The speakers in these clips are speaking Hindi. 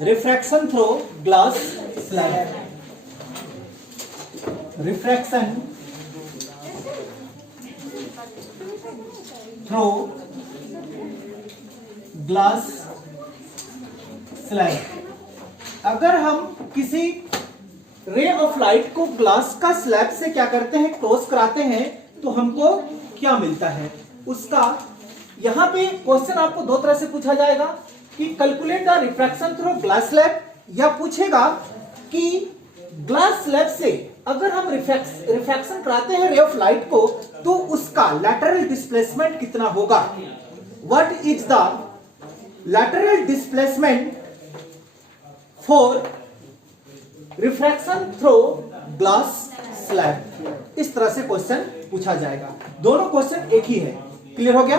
Refraction through glass slab, refraction through glass slab. अगर हम किसी रे ऑफ लाइट को ग्लास का स्लैब से क्या करते हैं, क्रॉस कराते हैं, तो हमको क्या मिलता है उसका। यहां पे क्वेश्चन आपको दो तरह से पूछा जाएगा कि calculate the refraction through glass slab, या पूछेगा कि ग्लास स्लैब से अगर हम रिफ्रैक्शन कराते हैं रे ऑफ लाइट को तो उसका लैटरल डिस्प्लेसमेंट कितना होगा। What is the lateral displacement for refraction through glass slab. इस तरह से क्वेश्चन पूछा जाएगा। दोनों क्वेश्चन एक ही है। क्लियर हो गया।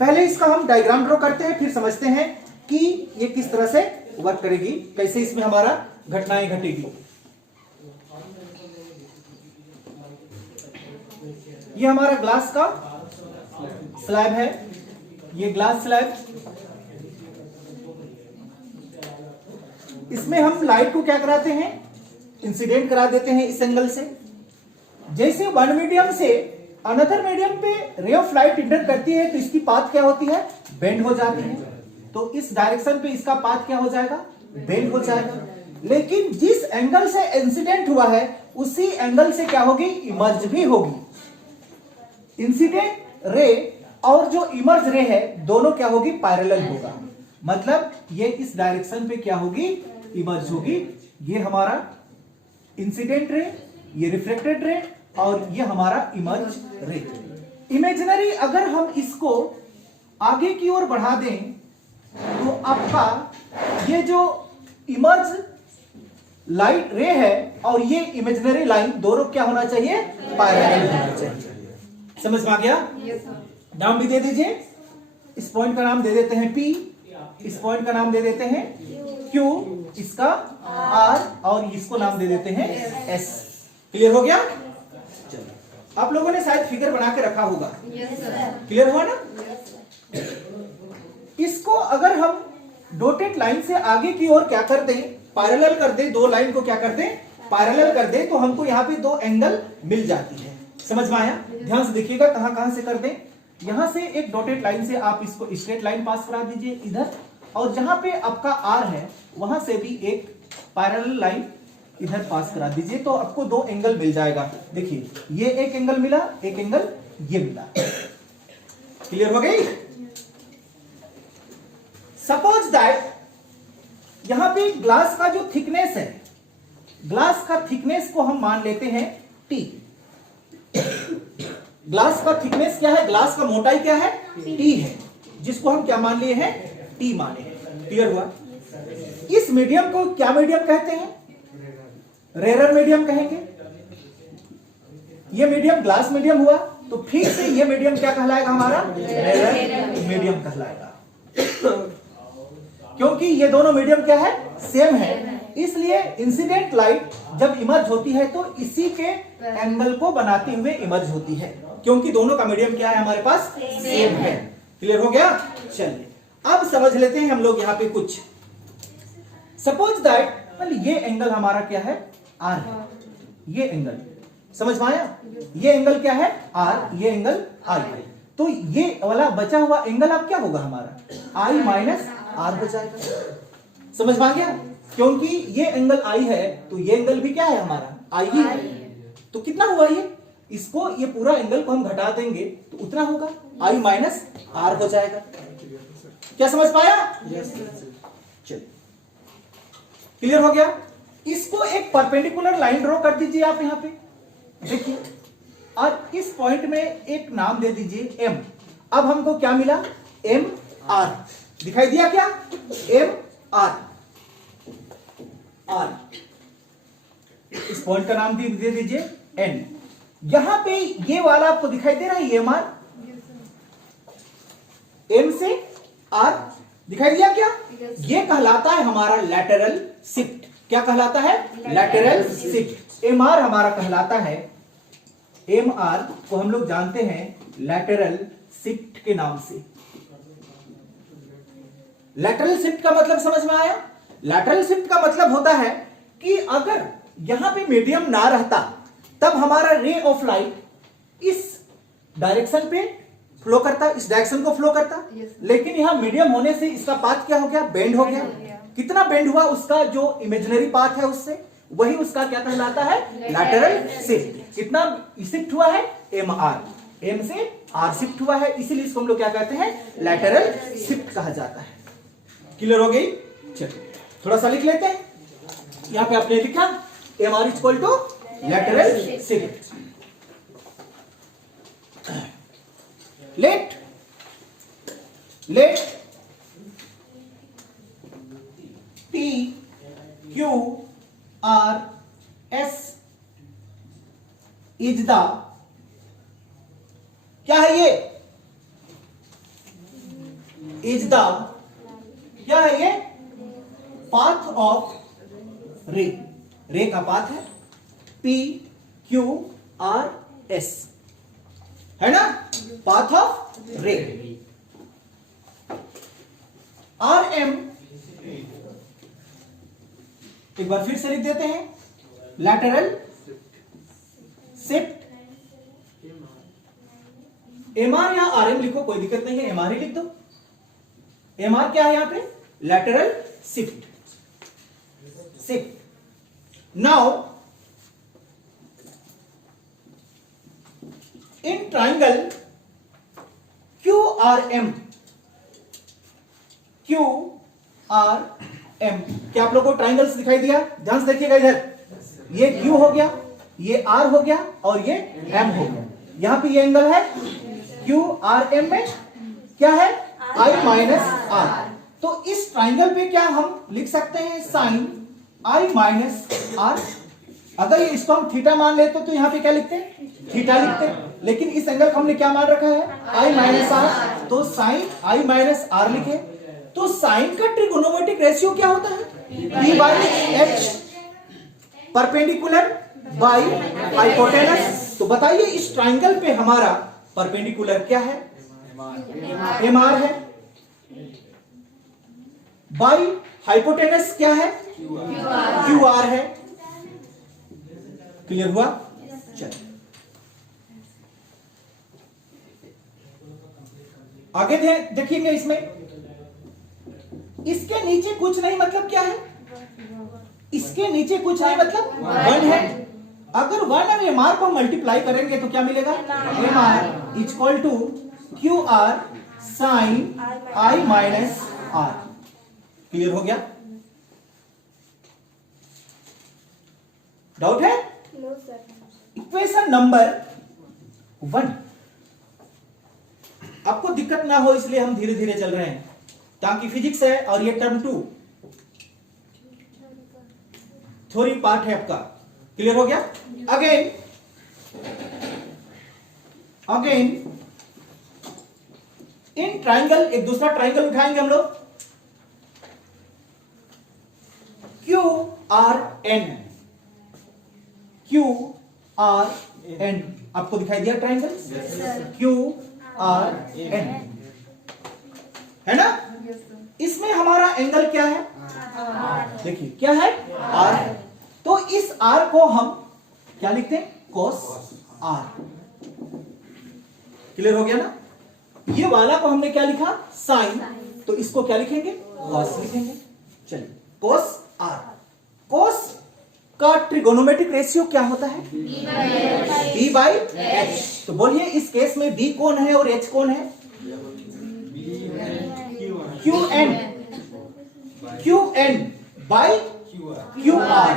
पहले इसका हम डायग्राम ड्रॉ करते हैं, फिर समझते हैं कि ये किस तरह से वर्क करेगी, कैसे इसमें हमारा घटनाएं घटेगी। ये हमारा ग्लास का स्लैब है, ये ग्लास स्लैब। इसमें हम लाइट को क्या कराते हैं, इंसिडेंट करा देते हैं इस एंगल से। जैसे वन मीडियम से अनदर मीडियम पे रे ऑफ लाइट इंटर करती है तो इसकी पाथ क्या होती है, बेंड हो जाती है। तो इस डायरेक्शन पे इसका पाथ क्या हो जाएगा, बेंड हो जाएगा। लेकिन जिस एंगल से इंसिडेंट हुआ है उसी एंगल से क्या होगी, इमर्ज भी होगी। इंसिडेंट रे और जो इमर्ज रे है दोनों क्या होगी, पैरेलल होगा। मतलब ये इस डायरेक्शन पे क्या होगी, इमर्ज होगी। ये हमारा इंसिडेंट रे, ये रिफ्लेक्टेड रे, और ये हमारा इमर्ज रे। इमेजिनरी अगर हम इसको आगे की ओर बढ़ा दें तो आपका ये जो इमर्ज लाइट रे है और ये इमेजिनरी लाइन दोनों क्या होना चाहिए, पैरेलल होना चाहिए। समझ में आ गया। नाम भी दे दीजिए। इस पॉइंट का नाम दे देते हैं P, इस पॉइंट का नाम दे देते हैं Q, इसका R, और इसको नाम दे देते हैं S। क्लियर हो गया। आप लोगों ने शायद फिगर बना के रखा होगा। क्लियर हुआ ना। इसको अगर हम डॉटेड लाइन से आगे की ओर क्या कर दें, पैरेलल कर दें, दो लाइन को क्या कर दें, पैरेलल कर दें, तो हमको यहाँ पे दो एंगल मिल जाती है। समझ में आया। ध्यान से देखिएगा कहां कहां से कर दें। यहां से एक डॉटेड लाइन से आप इसको स्ट्रेट लाइन पास करा दीजिए इधर, और जहां पे आपका R है वहां से भी एक पैरेलल लाइन इधर पास करा दीजिए, तो आपको दो एंगल मिल जाएगा। देखिए ये एक एंगल मिला, एक एंगल ये मिला। क्लियर हो गई। सपोज दैट यहां पे ग्लास का जो थिकनेस है, ग्लास का थिकनेस को हम मान लेते हैं T। ग्लास का थिकनेस क्या है, ग्लास का मोटाई क्या है, T है, जिसको हम क्या मान लिए हैं, T माने हैं। क्लियर हुआ। इस मीडियम को क्या मीडियम कहते हैं, रेयर मीडियम कहेंगे। ये मीडियम ग्लास मीडियम हुआ, तो फिर से ये मीडियम क्या कहलाएगा, हमारा रेयर मीडियम कहलाएगा। क्योंकि ये दोनों मीडियम क्या है, सेम है। इसलिए इंसिडेंट लाइट जब इमर्ज होती है तो इसी के एंगल को बनाते हुए इमर्ज होती है, क्योंकि दोनों का मीडियम क्या है, हमारे पास सेम है। क्लियर हो गया। चलिए अब समझ लेते हैं हम लोग यहाँ पे कुछ। सपोज दैट ये एंगल हमारा क्या है, R है। ये एंगल समझ में आया। ये एंगल क्या है, R, ये एंगल I है। तो ये वाला बचा हुआ एंगल अब क्या होगा, हमारा I माइनस R बचाएगा। समझ में आ गया। क्योंकि ये एंगल I है तो ये एंगल भी क्या है, हमारा I ही है। तो कितना हुआ इसको, ये पूरा एंगल को हम घटा देंगे तो उतना होगा, I माइनस R हो जाएगा। क्या समझ पाया। चलिए क्लियर हो गया। इसको एक परपेंडिकुलर लाइन ड्रॉ कर दीजिए आप यहाँ पे, देखिए, और इस पॉइंट में एक नाम दे दीजिए M। अब हमको क्या मिला, MR। दिखाई दिया क्या, MR। इस पॉइंट का नाम दे दीजिए N। यहां पे ये वाला आपको दिखाई दे रहा है, MR, M से R दिखाई दिया क्या। ये कहलाता है हमारा लैटरल शिफ्ट। क्या कहलाता है, लैटरल शिफ्ट। MR हमारा कहलाता है, MR को हम लोग जानते हैं लैटरल शिफ्ट के नाम से। लैटरल शिफ्ट का मतलब समझ में आया। लैटरल शिफ्ट का मतलब होता है कि अगर यहां पे मीडियम ना रहता तब हमारा रे ऑफ लाइट इस डायरेक्शन पे फ्लो करता, इस डायरेक्शन को फ्लो करता। लेकिन यहां मीडियम होने से इसका पाथ क्या हो गया, बेंड हो गया। कितना बेंड हुआ, उसका जो इमेजिनरी पाथ है उससे, वही उसका क्या कहलाता है, लैटरल शिफ्ट। कितना शिफ्ट हुआ है, एम आर, एम से आर शिफ्ट हुआ है, इसीलिए इसको हम लोग क्या कहते हैं, लैटरल शिफ्ट कहा जाता है। क्लियर हो गई? चलिए थोड़ा सा लिख लेते हैं। यहां पे आपने लिखा M R equal to lateral shift. Let P Q R S is the, क्या है ये, इज द, क्या है ये, पाथ ऑफ रे, रे का पाथ है P Q R S, है ना, path of ray. R M एक बार फिर से लिख देते हैं, लैटरल शिफ्ट। एम आर या आर एम लिखो, कोई दिक्कत नहीं है, एम आर ही लिख दो। एम आर क्या है यहां पे, lateral shift. Now in triangle Q R M, Q R M, क्या आप लोगों को ट्राइंगल्स दिखाई दिया? ध्यान से देखिएगा इधर, ये क्यू हो गया, ये आर हो गया और ये एम हो गया। यहां पे ये एंगल है क्यू आर एम में क्या है, आई माइनस आर। तो इस ट्राइंगल पे क्या हम लिख सकते हैं, साइन आई माइनस आर। अगर ये इसको हम थीटा मान लेते तो यहां पे क्या लिखते हैं, थीटा लिखते हैं। लेकिन इस एंगल को हमने क्या मान रखा है, आई माइनस आर, तो साइन आई माइनस आर लिखे। तो साइन का ट्रिगोनोमेट्रिक रेशियो क्या होता है, P by H, perpendicular by hypotenuse. तो बताइए इस ट्राइंगल पे हमारा परपेंडिकुलर क्या है, एम आर है, बाई हाइपोटेनस क्या है, क्यू आर है। क्लियर हुआ? चलिए आगे देखिएगा, इसमें इसके नीचे कुछ नहीं मतलब क्या है, इसके नीचे कुछ नहीं मतलब वन है। अगर वन और एम आर को मल्टीप्लाई करेंगे तो क्या मिलेगा, M R equal to Q R sine I minus R. Clear हो गया? डाउट है? इक्वेशन नंबर 1, आपको दिक्कत ना हो इसलिए हम धीरे धीरे चल रहे हैं, ताकि फिजिक्स है और ये टर्म 2 थ्योरी पार्ट है आपका। क्लियर हो गया? अगेन इन ट्राइंगल, एक दूसरा ट्राइंगल उठाएंगे हम लोग, Q R N, Q R N आपको दिखाई दिया ट्राइंगल, क्यू आर एन, है ना। इसमें हमारा एंगल क्या है, देखिए क्या है, आर है। तो इस आर को हम क्या लिखते हैं, कोस आर। क्लियर हो गया ना? ये वाला को हमने क्या लिखा, साइन, तो इसको क्या लिखेंगे, कॉस लिखेंगे। चलिए कोस आर, कोस का ट्रिगोनोमेट्रिक रेशियो क्या होता है, बी बाई एच। तो बोलिए इस केस में बी कौन है और एच कौन है, Q N, Q N by Q R,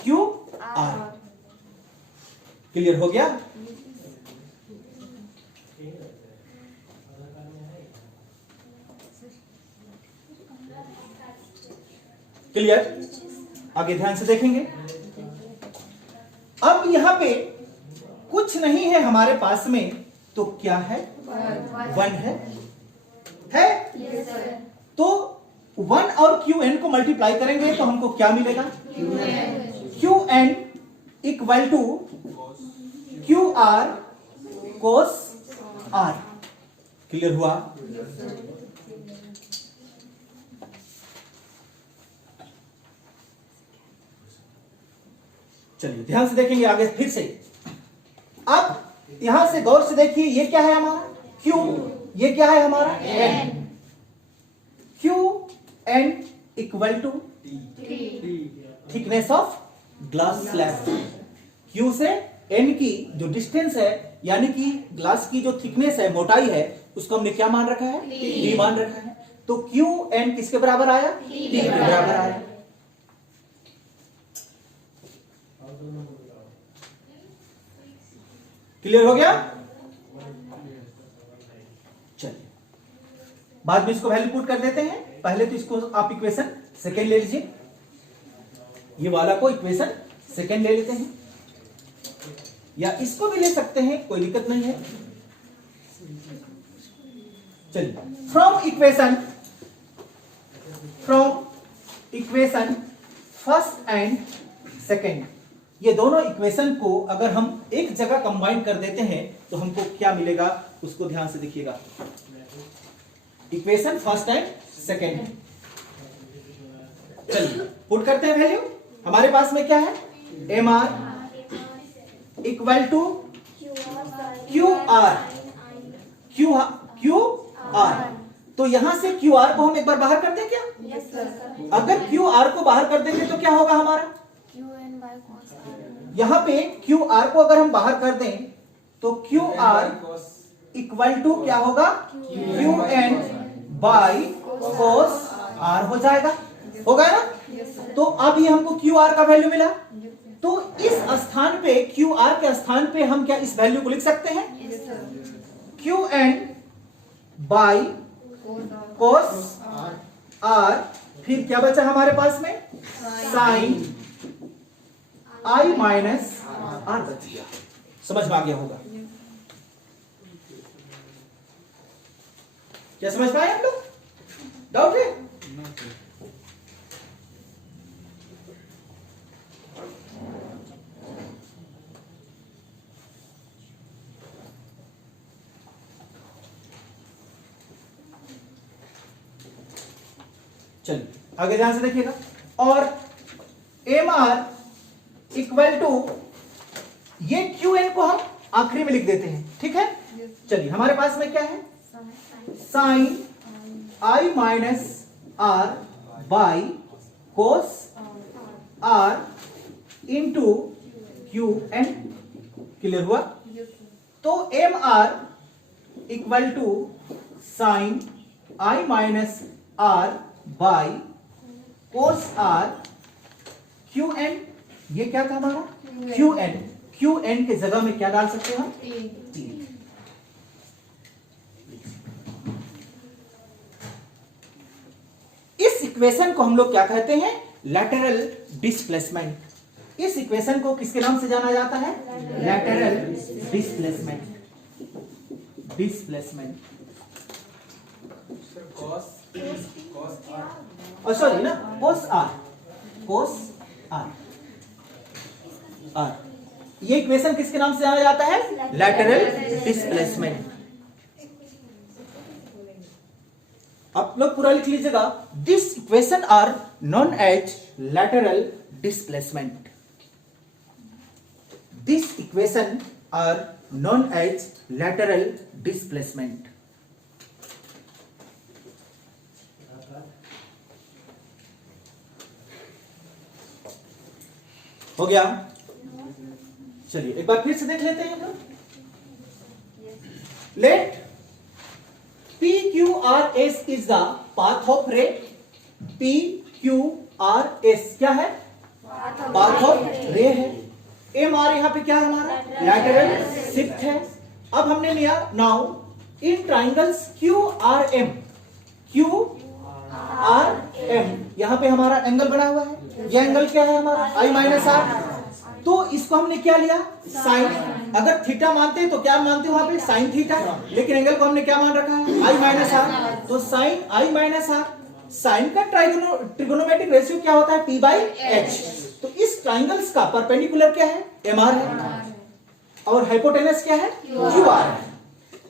Q R. Clear हो गया? क्लियर? आगे ध्यान से देखेंगे। अब यहां पे कुछ नहीं है हमारे पास में, तो क्या है, 1 है yes, तो 1 और क्यू एन को मल्टीप्लाई करेंगे तो हमको क्या मिलेगा, Q N equal to Q R cos R. Clear हुआ? चलिए ध्यान से देखेंगे आगे फिर से। अब यहां से गौर से देखिए, ये क्या है हमारा Q, ये क्या है हमारा N। Q N equal to thickness of glass slab. Q से N की जो डिस्टेंस है, यानी कि ग्लास की जो थिकनेस है, मोटाई है, उसको हमने क्या मान रखा है? D मान रखा है। तो Q N किसके बराबर आया? T के बराबर आया। क्लियर हो गया? चलिए बाद में इसको वैल्यू पुट कर देते हैं। पहले तो इसको आप इक्वेशन सेकेंड ले लीजिए, ये वाला को इक्वेशन सेकेंड ले लेते हैं, या इसको भी ले सकते हैं, कोई दिक्कत नहीं है। चलिए from equation first and second, ये दोनों इक्वेशन को अगर हम एक जगह कंबाइन कर देते हैं तो हमको क्या मिलेगा, उसको ध्यान से देखिएगा। इक्वेशन फर्स्ट एंड सेकेंड, चलिए पुट करते हैं वैल्यू। हमारे पास में क्या है? M R equal to Q R. Q R, तो यहां से क्यू आर को हम एक बार बाहर कर दें क्या? Yes sir. अगर क्यू आर को बाहर कर देंगे तो क्या होगा हमारा? यहां पे क्यू आर को अगर हम बाहर कर दें तो क्यू आर इक्वल टू क्या होगा? Q N by cos R हो जाएगा, होगा ना? तो अब ये हमको क्यू आर का वैल्यू मिला, तो इस स्थान पे क्यू आर के स्थान पे हम क्या इस वैल्यू को लिख सकते हैं? Q N by cos R, फिर क्या बचा हमारे पास में? साइन आई माइनस आर बच गया। समझ में आ गया होगा? क्या समझ पाए आप लोग? डाउट है? चलिए आगे ध्यान से देखिएगा। और एम आर इक्वल टू, ये क्यू एन को हम आखिरी में लिख देते हैं, ठीक है? चलिए हमारे पास में क्या है? Sine I minus R by cos R into Q N. Clear हुआ? तो M R equal to sine I minus R by cos R Q N, ये क्या था हमारा? Q N. क्यू एन के जगह में क्या डाल सकते हैं हम? टी। इस इक्वेशन को हम लोग क्या कहते हैं? Lateral displacement. इस इक्वेशन को किसके नाम से जाना जाता है? Lateral displacement. सॉरी ना, कोस आर, कोस आर। ये इक्वेशन किसके नाम से जाना जाता है? Lateral displacement. आप लोग पूरा लिख लीजिएगा, this equation are known as lateral displacement. This equation are known as lateral displacement. हो गया? चलिए एक बार फिर से देख लेते हैं हम। Let P Q R S is the path of ray. P Q R S क्या है? पाथ ऑफ रे है। एम आर यहां पे क्या है हमारा? लैटरल शिफ्ट है। अब हमने लिया now in triangles Q R M. Q R M, यहां पे हमारा एंगल बना हुआ है। ये एंगल क्या है हमारा? आई माइनस आर। तो इसको हमने क्या लिया? साइन। अगर थीटा मानते हैं तो क्या मानते हैं वहां पे? Sine theta. लेकिन एंगल को हमने क्या मान रखा है? I minus R. तो sine I minus R. Sine का ट्रिगोनोमेट्रिक रेशियो क्या होता है? P by H. तो इस ट्राइंगल्स का परपेंडिकुलर क्या है? एम आर है, और हाइपोटेनस क्या है? क्यू आर है।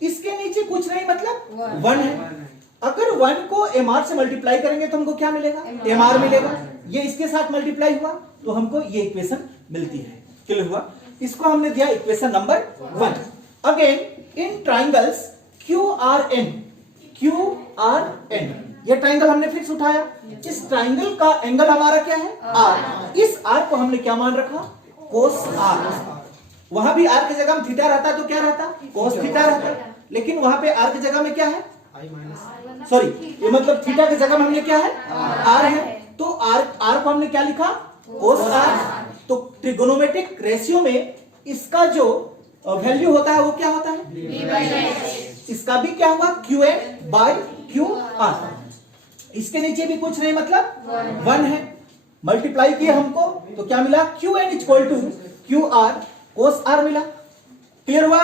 इसके नीचे कुछ नहीं, मतलब 1 है। अगर 1 को एम आर से मल्टीप्लाई करेंगे तो हमको क्या मिलेगा? एम आर मिलेगा। ये इसके साथ मल्टीप्लाई हुआ तो हमको ये इक्वेशन मिलती है। क्लियर हुआ? इसको हमने दिया equation number 1। Again in triangles QRN, ये ट्राइंगल हमने फिक्स उठाया। इस ट्राइंगल का एंगल हमारा क्या है? R। इस R को हमने क्या मान रखा? कोस R। वहां भी R की जगह में थीटा रहता तो क्या रहता? कोस थीटा रहता। लेकिन वहां पे R की जगह में क्या है? सॉरी, ये मतलब थीटा की जगह में हमने क्या है? R है। तो R को हमने क्या लिखा? कोस R। तो ट्रिगोनोमेट्रिक रेशियो में इसका जो वैल्यू होता है वो क्या होता है? इसका भी क्या हुआ? QN by QR। इसके नीचे भी कुछ नहीं, मतलब 1 है। मल्टीप्लाई किया हमको तो क्या मिला? QN equal to QR cos R मिला। क्लियर हुआ?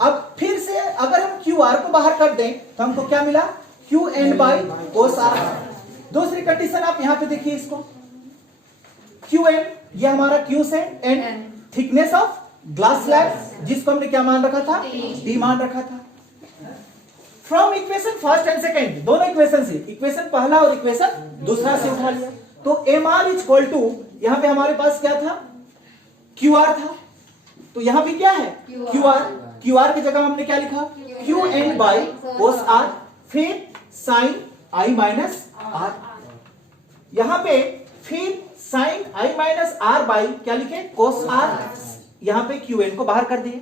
अब फिर से अगर हम QR को बाहर कर दें तो हमको क्या मिला? QN by cos R। दूसरी कंडीशन आप यहां पे देखिए इसको, QN ये हमारा Q से N thickness of glass slab, जिसको हमने क्या मान रखा था? D मान रखा था। From equation first and second, दोनों इक्वेशन से, इक्वेशन पहला और इक्वेशन दूसरा से उठा लिया। तो MR इक्वल टू, यहां पे हमारे पास क्या था? QR था। तो यहां भी क्या है? QR की जगह हमने क्या लिखा? QN बाय कोस R, फिर साइन I माइनस R। यहां पे फिर sine I minus R by क्या लिखे? कोस R। यहां पे QN को बाहर कर दिए,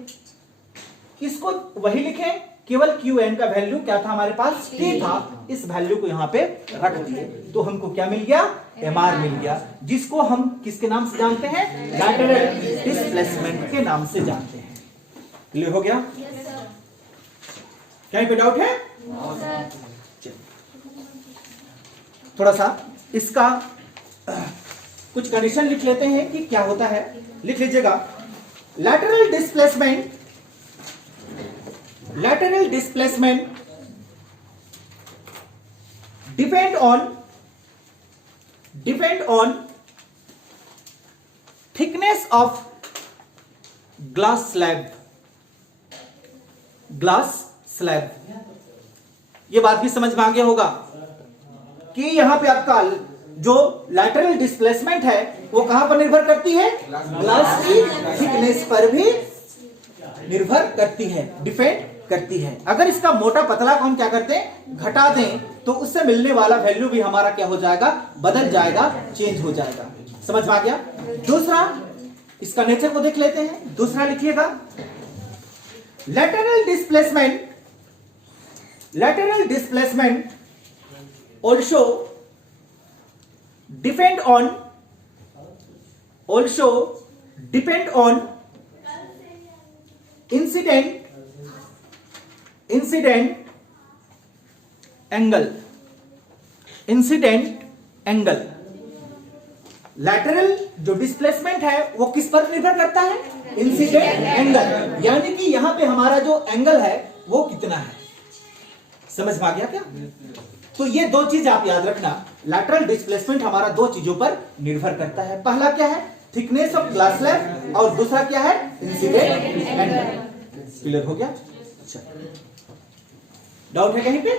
इसको वही लिखे, केवल QN का वैल्यू क्या था हमारे पास? T था। इस वैल्यू को यहां पे रख दिए तो हमको क्या मिल गया? MR मिल गया, जिसको हम किसके नाम से जानते हैं? लैटरल डिस्प्लेसमेंट के नाम से जानते हैं। क्लियर हो गया? कहीं पे डाउट है? थोड़ा सा इसका कुछ कंडीशन लिख लेते हैं कि क्या होता है। लिख लीजिएगा, lateral displacement depend on thickness of glass slab. ये बात भी समझ में आ गया होगा कि यहां पे आपका जो लैटरल डिस्प्लेसमेंट है वो कहां पर निर्भर करती है? ग्लास की थिकनेस पर भी निर्भर करती है, डिपेंड करती है। अगर इसका मोटा पतला को हम क्या करते हैं? घटा दें तो उससे मिलने वाला वैल्यू भी हमारा क्या हो जाएगा? बदल जाएगा, चेंज हो जाएगा। समझ में आ गया? दूसरा, इसका नेचर को देख लेते हैं। दूसरा लिखिएगा, lateral displacement also depend on incident angle। Lateral जो डिस्प्लेसमेंट है वो किस पर निर्भर करता है? इंसिडेंट एंगल, यानी कि यहां पे हमारा जो एंगल है वो कितना है। समझ में आ गया क्या? तो ये दो चीज आप याद रखना, लैटरल डिस्प्लेसमेंट हमारा दो चीजों पर निर्भर करता है। पहला क्या है? थिकनेस ऑफ ग्लास स्लैब, और दूसरा क्या है? Incident angle. क्लियर हो गया? डाउट है कहीं पे?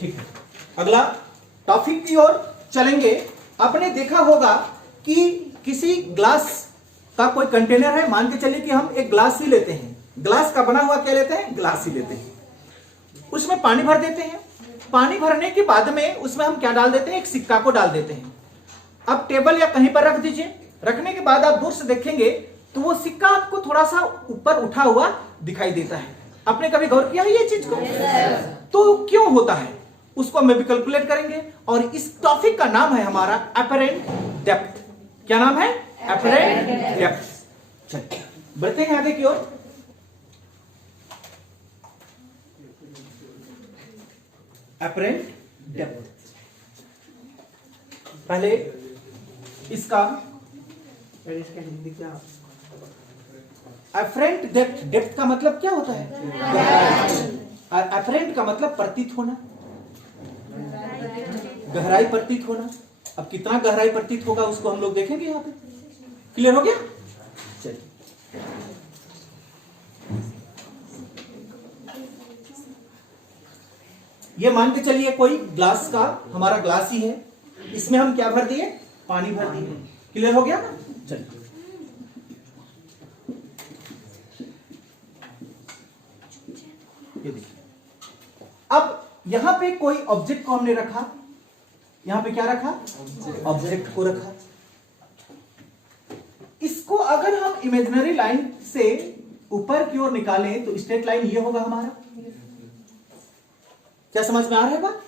ठीक है, अगला टॉपिक की ओर चलेंगे। आपने देखा होगा कि किसी ग्लास का कोई कंटेनर है, मान के चलिए कि हम एक ग्लास ही लेते हैं, ग्लास का बना हुआ क्या लेते हैं? ग्लास ही लेते हैं। उसमें पानी भर देते हैं। पानी भरने के बाद में उसमें हम क्या डाल देते हैं? एक सिक्का को डाल देते हैं। अब टेबल या कहीं पर रख दीजिए। रखने के बाद आप दूर से देखेंगे तो वो सिक्का आपको थोड़ा सा ऊपर उठा हुआ दिखाई देता है। आपने कभी गौर किया है ये चीज को? तो क्यों होता है उसको हम भी कैलकुलेट करेंगे, और इस टॉपिक का नाम है हमारा अपरेंट डेप्थ। क्या नाम है? Apparent depth. चलिए बढ़ते हैं आगे की ओर। अपरेंट डेप्थ, पहले इसका हिंदी क्या? अपरेंट डेप्थ, डेप्थ का मतलब क्या होता है? और अपरेंट का मतलब प्रतीत होना, गहराई प्रतीत होना। अब कितना गहराई प्रतीत होगा उसको हम लोग देखेंगे यहां पे। क्लियर हो गया? चलिए ये मान के चलिए कोई ग्लास का, हमारा ग्लास ही है, इसमें हम क्या भर दिए? पानी भर दिए। क्लियर हो गया ना? चलिए ये देखिए, अब यहां पे कोई ऑब्जेक्ट को हमने रखा, यहां पे क्या रखा, ऑब्जेक्ट को रखा। इसको अगर हम इमेजिनरी लाइन से ऊपर की ओर निकालें तो स्ट्रेट लाइन ये होगा हमारा। क्या समझ में आ रहा है बात?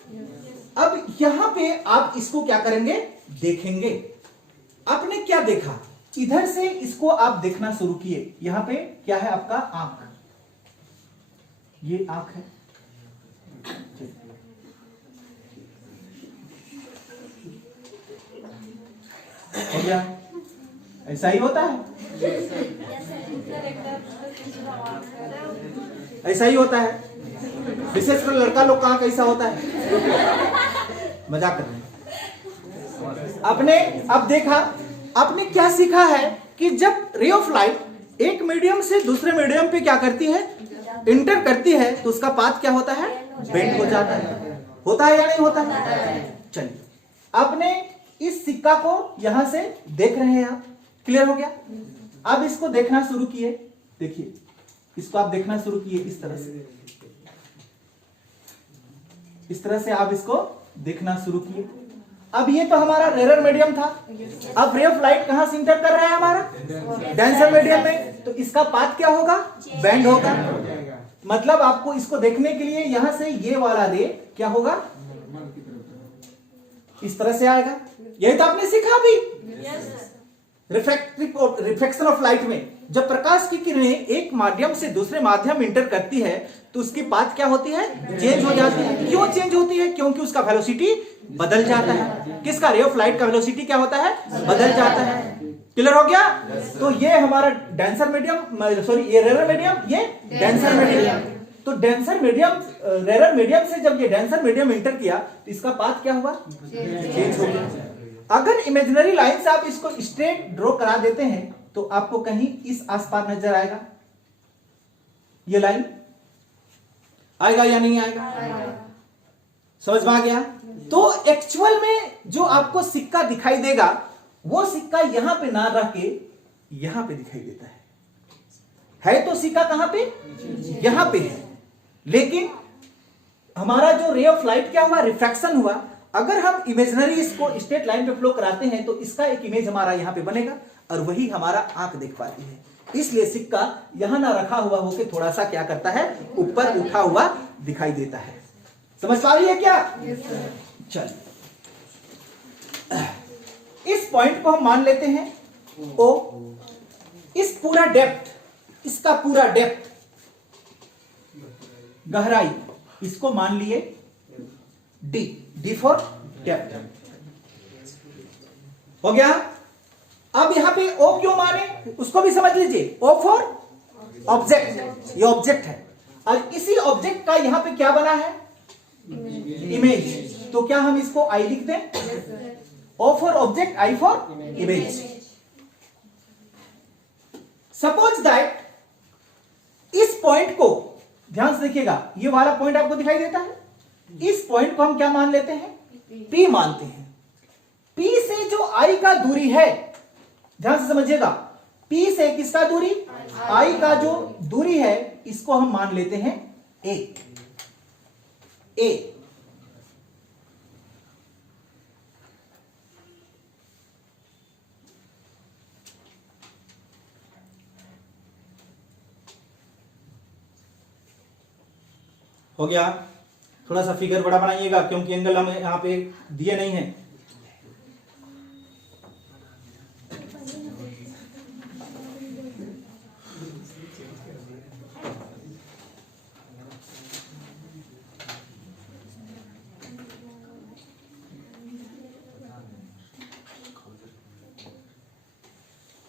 अब यहां पे आप इसको क्या करेंगे, देखेंगे। आपने क्या देखा, इधर से इसको आप देखना शुरू किए। यहां पे क्या है आपका, आंख, ये आंख है। हो गया, ऐसा ही होता है, ऐसा ही होता है। विशेषकर लड़का लोग कहां कैसा होता है, मजाक कर रहे हैं। आपने अब देखा, आपने क्या सीखा है कि जब रे ऑफ लाइट एक मीडियम से दूसरे मीडियम पे क्या करती है, इंटर करती है, तो उसका पाथ क्या होता है, बेंड हो जाता है। होता है या नहीं होता है? चलिए, आपने इस सिक्का को यहां से देख रहे हैं आप, क्लियर हो गया। अब इसको देखना शुरू किए, देखिए इसको आप देखना शुरू किए इस तरह से, इस तरह से आप इसको देखना शुरू किए। अब ये तो हमारा रेयर मीडियम था, अब रे ऑफ लाइट कहां से इंटर कर रहा है हमारा, डेंसर मीडियम में, तो इसका पाथ क्या होगा, बेंड होगा। मतलब आपको इसको देखने के लिए यहां से ये वाला रे क्या होगा, इस तरह से आएगा। यही तो आपने सीखा भी रिफ्लेक्शन ऑफ लाइट में। जब प्रकाश की किरणें एक माध्यम से दूसरे माध्यम इंटर करती है तो उसकी पाथ क्या होती है, चेंज हो जाती है। क्यों चेंज होती है, क्योंकि उसका वेलोसिटी बदल जाता है। किसका, रे ऑफ लाइट का वेलोसिटी क्या होता है, बदल जाता है। क्लियर हो गया। तो ये हमारा डेंसर मीडियम, सॉरी ये रेयर मीडियम, ये डेंसर मीडियम। तो डेंसर मीडियम, रेयर मीडियम से जब ये डेंसर मीडियम इंटर किया तो इसका पाथ क्या हुआ, चेंज हो गया। अगर इमेजिनरी लाइन से आप इसको स्ट्रेट ड्रॉ करा देते हैं तो आपको कहीं इस आसपास नजर आएगा, ये लाइन आएगा या नहीं आएगा, समझ में आ गया। तो एक्चुअल में जो आपको सिक्का दिखाई देगा वो सिक्का यहां पे ना रह के यहां पे दिखाई देता है तो सिक्का कहां पे, यहां पे है। लेकिन हमारा जो रे ऑफ लाइट क्या हुआ, रिफ्रैक्शन हुआ। अगर हम इमेजिनरी इसको स्ट्रेट लाइन पे फ्लो कराते हैं तो इसका एक इमेज हमारा यहां पे बनेगा और वही हमारा आंख देख पाती है। इसलिए सिक्का यहां ना रखा हुआ होके थोड़ा सा क्या करता है, ऊपर उठा हुआ दिखाई देता है। समझ पा रही है क्या? चलिए, इस पॉइंट को हम मान लेते हैं ओ। इस पूरा डेप्थ, इसका पूरा डेप्थ, गहराई, इसको मान लिए डी, डी फॉर डेप्थ। हो गया। अब यहां पे ओ क्यों माने उसको भी समझ लीजिए। ओ फॉर ऑब्जेक्ट, ये ऑब्जेक्ट है और इसी ऑब्जेक्ट का यहां पे क्या बना है, इमेज। तो क्या हम इसको आई लिख दें, O for object, I for image. Suppose that इस पॉइंट को ध्यान से देखिएगा, ये वाला पॉइंट आपको दिखाई देता है, इस पॉइंट को हम क्या मान लेते हैं, P मानते हैं। P से जो I का दूरी है, ध्यान से समझिएगा, P से किसका दूरी, I का जो दूरी है, इसको हम मान लेते हैं A। A हो गया। थोड़ा सा फिगर बड़ा बनाइएगा क्योंकि एंगल हमें यहां पे दिए नहीं है।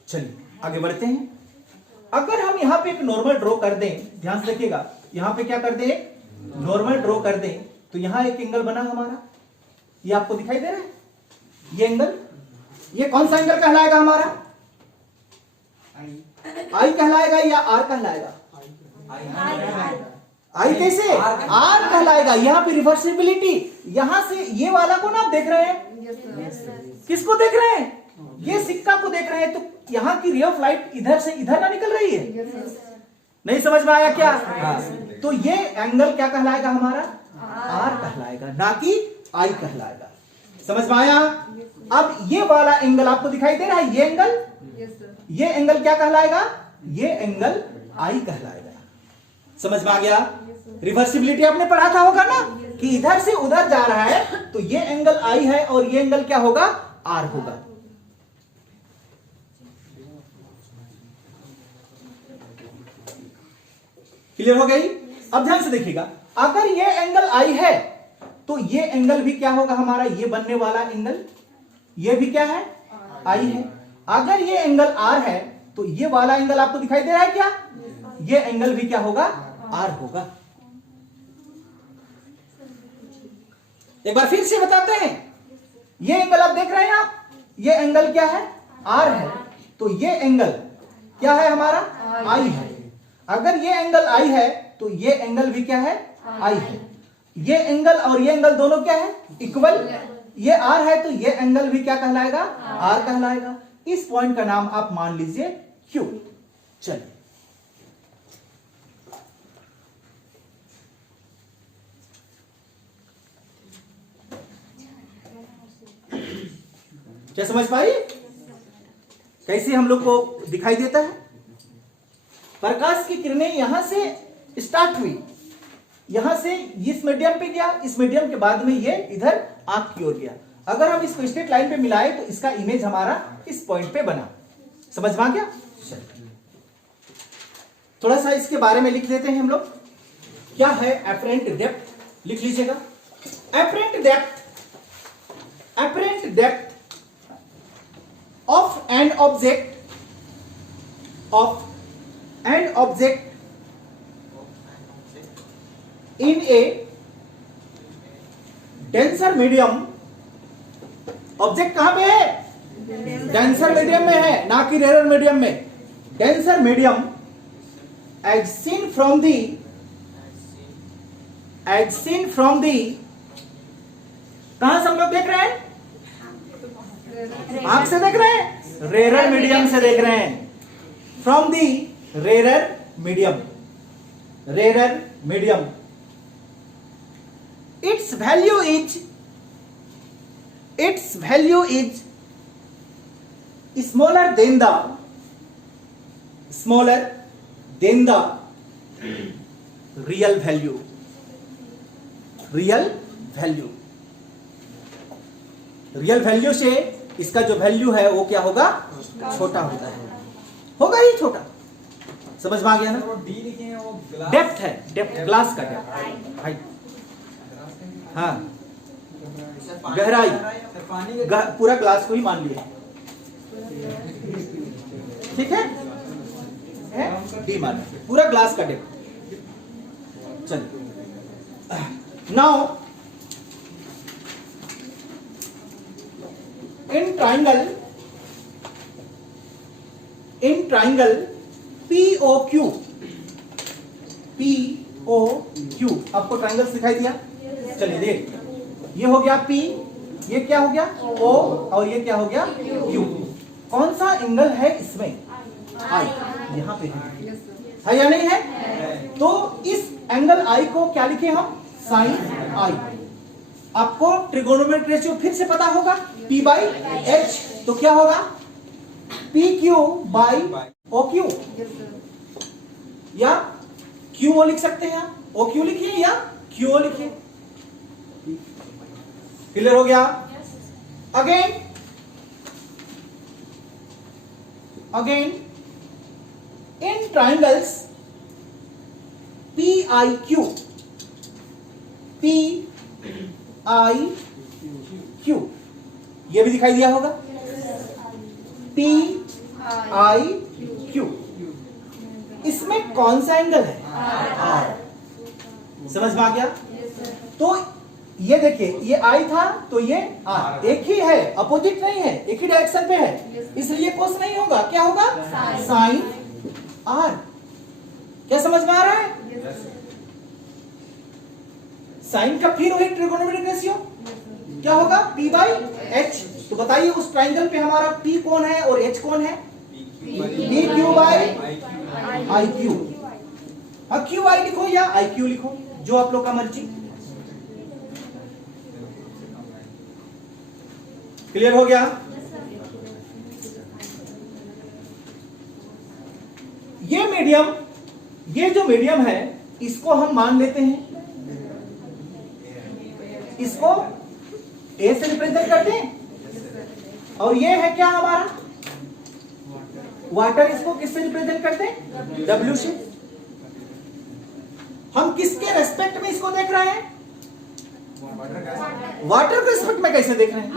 चलिए आगे बढ़ते हैं। अगर हम यहां पे एक नॉर्मल ड्रॉ कर दें, ध्यान से देखिएगा, यहां पे क्या कर दें, नॉर्मल ड्रॉ कर दें, तो यहां एक एंगल बना हमारा, ये आपको दिखाई दे रहा है, ये एंगल, ये कौन सा एंगल कहलाएगा हमारा, आई कहलाएगा या आर कहलाएगा, आई कैसे, आर कहलाएगा। यहां पे रिवर्सिबिलिटी, यहां से ये वाला को ना आप देख रहे हैं, किसको देख रहे हैं, ये सिक्का को देख रहे हैं तो यहाँ की रे ऑफ लाइट इधर से इधर ना निकल रही है, नहीं समझ में आया क्या? तो ये एंगल क्या कहलाएगा हमारा? आर कहलाएगा, ना कि आई कहलाएगा। समझ में आया? अब ये वाला एंगल आपको दिखाई दे रहा है, ये एंगल, ये एंगल क्या कहलाएगा? ये एंगल आई कहलाएगा। समझ में आ गया? रिवर्सिबिलिटी आपने पढ़ा था होगा ना कि इधर से उधर जा रहा है तो ये एंगल आई है और ये एंगल क्या होगा? आर होगा। क्लियर हो गई? अब ध्यान से देखिएगा, अगर ये एंगल आई है तो ये एंगल भी क्या होगा हमारा? ये बनने वाला एंगल ये भी क्या है? आई है। अगर ये एंगल आर है तो ये वाला एंगल आपको दिखाई दे रहा है क्या? ये एंगल भी क्या होगा? आर होगा। एक बार फिर से बताते हैं, ये एंगल आप देख रहे हैं, आप ये एंगल क्या है? आर है। तो ये एंगल क्या है हमारा? आई है। अगर ये एंगल आई है तो ये एंगल भी क्या है? आई है। ये एंगल और ये एंगल दोनों क्या है? इक्वल। ये आर है तो ये एंगल भी क्या कहलाएगा? आर कहलाएगा। इस पॉइंट का नाम आप मान लीजिए क्यू। चलिए क्या समझ पाई कैसे हम लोग को दिखाई देता है? प्रकाश की किरणें यहां से स्टार्ट हुई, यहां से इस मीडियम पे गया, इस मीडियम के बाद में ये इधर आंख की ओर गया। अगर हम इसको स्ट्रेट लाइन पे मिलाए तो इसका इमेज हमारा इस पॉइंट पे बना। समझ में आ गया? थोड़ा सा इसके बारे में लिख लेते हैं हम लोग। क्या है एपरेंट डेप्थ? लिख लीजिएगा। Apparent depth of an object in a denser medium। Object कहां पे है? डेंसर मीडियम में है, ना कि रेयर मीडियम में। Denser medium as seen from the कहां से हम लोग देख रहे हैं? आंख से देख रहे हैं? रेयर मीडियम से देख रहे हैं। From the rare medium, its value is smaller than the real value। Real value से इसका जो वैल्यू है वो क्या होगा? छोटा होता है, होगा ही छोटा। समझ में आ गया ना? डेप्थ है, डेप्थ ग्लास का डेप्थ, हाइट। हाँ, गहराई, पूरा ग्लास को ही मान लिया, ठीक है? डी मान, पूरा ग्लास का डेप्थ। चलिए नाउ in triangle POQ, आपको ट्राइंगल दिखाई दिया? चलिए देख, ये हो गया P, ये क्या हो गया? O, और ये क्या हो गया? Q। कौन सा एंगल है इसमें? I। यहां पे है या नहीं है? तो इस एंगल I को क्या लिखे हम? Sine I। आपको ट्रिगोनोमेट्रिक रेशियो फिर से पता होगा, P बाई H। तो क्या होगा? PQ बाई OQ, या QO लिख सकते हैं आप, OQ लिखिए या QO लिखिए। क्लियर हो गया? अगेन इन ट्राइंगल्स PIQ, ये भी दिखाई दिया होगा, PIQ। इसमें कौन सा एंगल है? R। समझ में आ गया? तो ये देखिए, ये I था तो ये R, एक ही है, अपोजिट नहीं है, एक ही डायरेक्शन पे है, इसलिए कोस नहीं होगा, क्या होगा? Sine R। क्या समझ में आ रहा है? साइन का फिर वही ट्रिगोनोमेट्रिक रेशियो क्या होगा? P by H। तो बताइए उस ट्राइंगल पे हमारा P कौन है और H कौन है? PQ by IQ। अब QI लिखो या IQ लिखो, जो आप लोग का मर्जी। क्लियर हो गया? ये मीडियम, ये जो मीडियम है इसको हम मान लेते हैं, इसको A से रिप्रेजेंट करते हैं, और ये है क्या हमारा वाटर, इसको किससे रिप्रेजेंट करते हैं? W से। हम किसके रेस्पेक्ट में इसको देख रहे हैं? वाटर के रेस्पेक्ट में कैसे देख रहे हैं?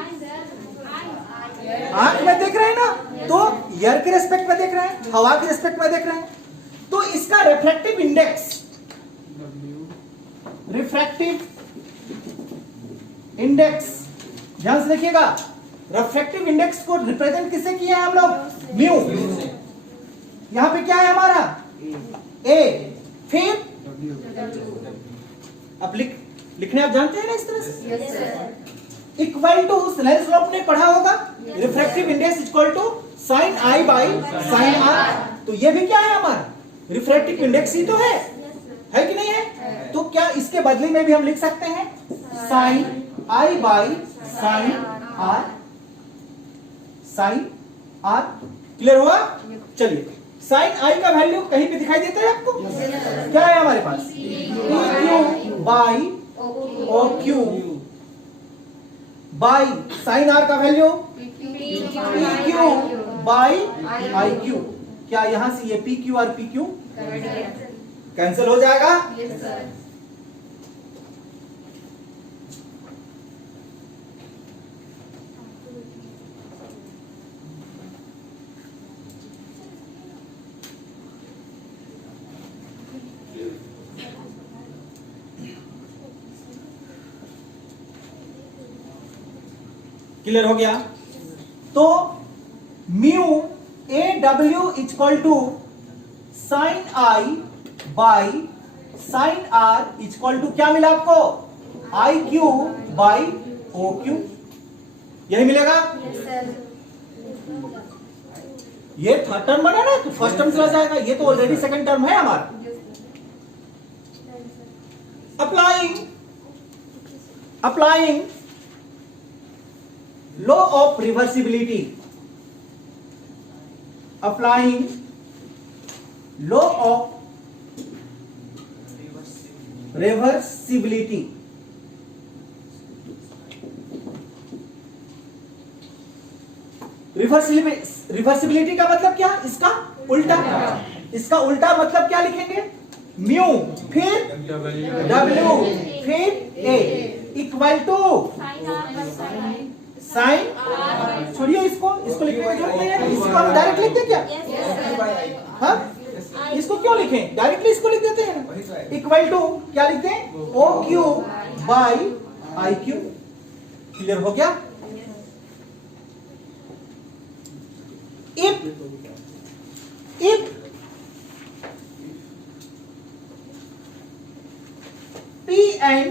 आंख में देख रहे हैं ना, तो एयर के रेस्पेक्ट में देख रहे हैं, हवा के रेस्पेक्ट में देख रहे हैं। तो इसका रिफ्रैक्टिव इंडेक्स, रिफ्रैक्टिव इंडेक्स, ध्यान से देखिएगा, रिफ्रैक्टिव इंडेक्स को रिप्रेजेंट किससे किया है हम लोग? म्यू। यहां पे क्या है हमारा? ए, फिर अब लिखने आप जानते हैं ना इस तरह से, इक्वल टू, स्नेल्स लॉ आपने पढ़ा होगा, refractive index equal to sine I by sine R. तो ये भी क्या है हमारा? रिफ्रैक्टिव इंडेक्स ही तो है कि नहीं है? तो क्या इसके बदले में भी हम लिख सकते हैं sine I by sine R, sine R. Clear हुआ? चलिए, साइन आई का वैल्यू कहीं पे दिखाई देता है आपको? क्या है हमारे पास? PQ by OQ by sine R का वैल्यू PQ बाई IQ। क्या यहां से ये PQ और PQ कैंसिल हो जाएगा? क्लियर हो गया? तो mu AW equal to sine I by sine R equal to क्या मिला आपको? IQ by OQ। यही मिलेगा? ये थर्ड टर्म बना ना, तो फर्स्ट टर्म चला जाएगा, ये तो ऑलरेडी सेकंड टर्म है हमारा। Applying law of reversibility, applying law of reversibility. Reversibility का मतलब क्या? इसका उल्टा। इसका उल्टा मतलब क्या लिखेंगे? म्यू फिर W फिर A इक्वल टू साइन, छोड़िए इसको लिखने की जरूरत नहीं है, इसको हम डायरेक्ट लिख दें क्या? हाँ, इसको क्यों लिखें? डायरेक्टली इसको लिख देते हैं, इक्वल टू क्या लिखते हैं? OQ by IQ। क्लियर हो गया? if P and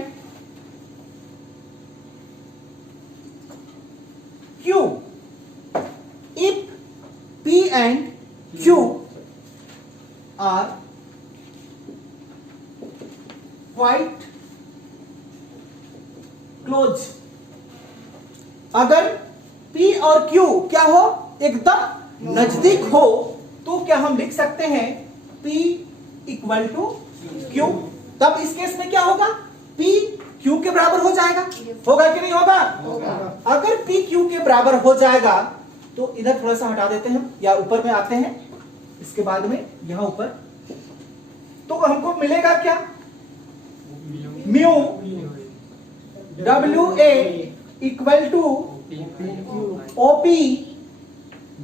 Q, if P and Q are quite close, अगर P और Q क्या हो? एकदम नजदीक हो, तो क्या हम लिख सकते हैं P इक्वल टू Q। तब इस केस में क्या होगा? P Q के बराबर हो जाएगा, होगा कि नहीं होगा? अगर P Q के बराबर हो जाएगा तो इधर थोड़ा सा हटा देते हैं या ऊपर में आते हैं, इसके बाद में यहां ऊपर, तो हमको मिलेगा क्या? Mu WA equal to OP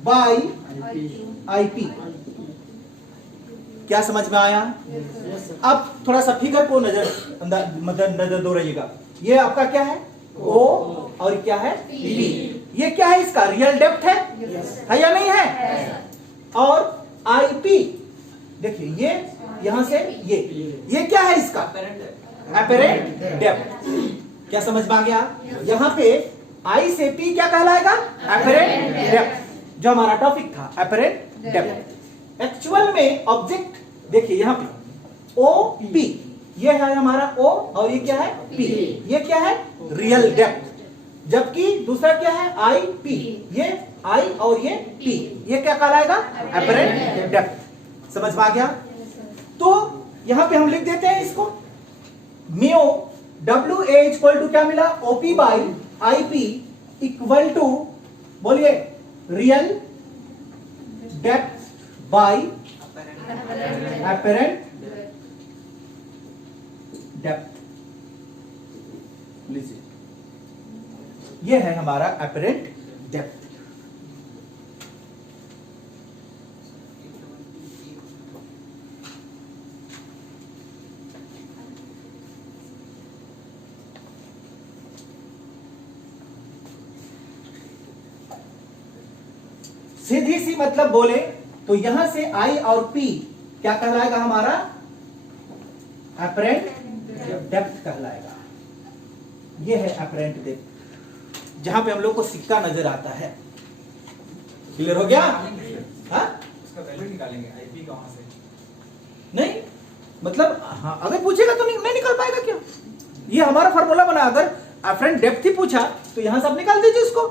by IP। क्या समझ में आया? अब थोड़ा सा फिगर को नजर दो रहिएगा। ये आपका क्या है? O और क्या है? P। ये क्या है? इसका रियल डेप्थ है या नहीं है? और IP देखिए, ये यहां से ये क्या है? इसका अपेरेंट डेप्थ। क्या समझ में आ गया? यहां पे आई से पी क्या कहलाएगा? एपरेंट डेप्थ, जो हमारा टॉपिक था एपरेंट डेप्थ। एक्चुअल में ऑब्जेक्ट देखिए यहां पे ओ पी, ये है हमारा ओ और ये क्या है? पी। ये क्या है? Real depth. जबकि दूसरा क्या है? आई पी, ये आई और ये पी, ये क्या कहलाएगा? Apparent depth. समझ में आ गया? तो यहां पे हम लिख देते हैं इसको, mu W A equal to क्या मिला? OP by I P equal to, बोलिए, real depth by apparent depth. लीजिए, ये है हमारा एपरेंट डेप्थ। सीधी सी मतलब बोले तो यहां से आई और पी क्या कहलाएगा? हमारा एपरेंट डेप्थ कहलाएगा। ये है एपरेंट डेप्थ, जहां पे हम लोग को सिक्का नजर आता है। क्लियर हो गया? हाँ, उसका वैल्यू निकालेंगे आईपी का वहां से। नहीं मतलब हाँ, अगर पूछेगा तो नहीं निकल पाएगा क्या? ये हमारा फॉर्मूला बना, अगर एपरेंट डेप्थ ही पूछा तो यहां से आप निकाल दीजिए इसको।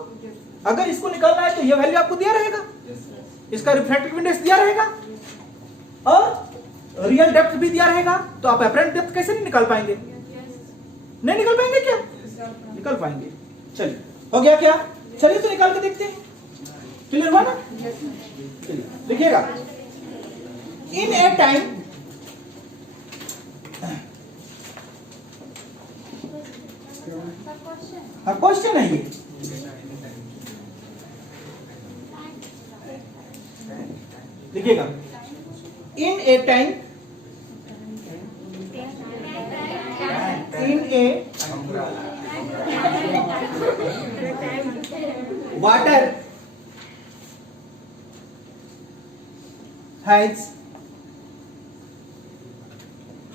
अगर इसको निकालना है तो ये वैल्यू आपको दिया रहेगा, इसका रिफ्रैक्टिव इंडेक्स दिया रहेगा और रियल डेप्थ भी दिया रहेगा, तो आप एपरेंट डेप्थ कैसे नहीं निकाल पाएंगे? नहीं निकल पाएंगे क्या? निकल पाएंगे। चलिए, हो गया क्या? चलिए तो निकाल के देखते हैं। क्लियर हुआ ना? चलिए लिखिएगा, इन ए टाइम क्वेश्चन है ये, लिखिएगा, in a time, in a water has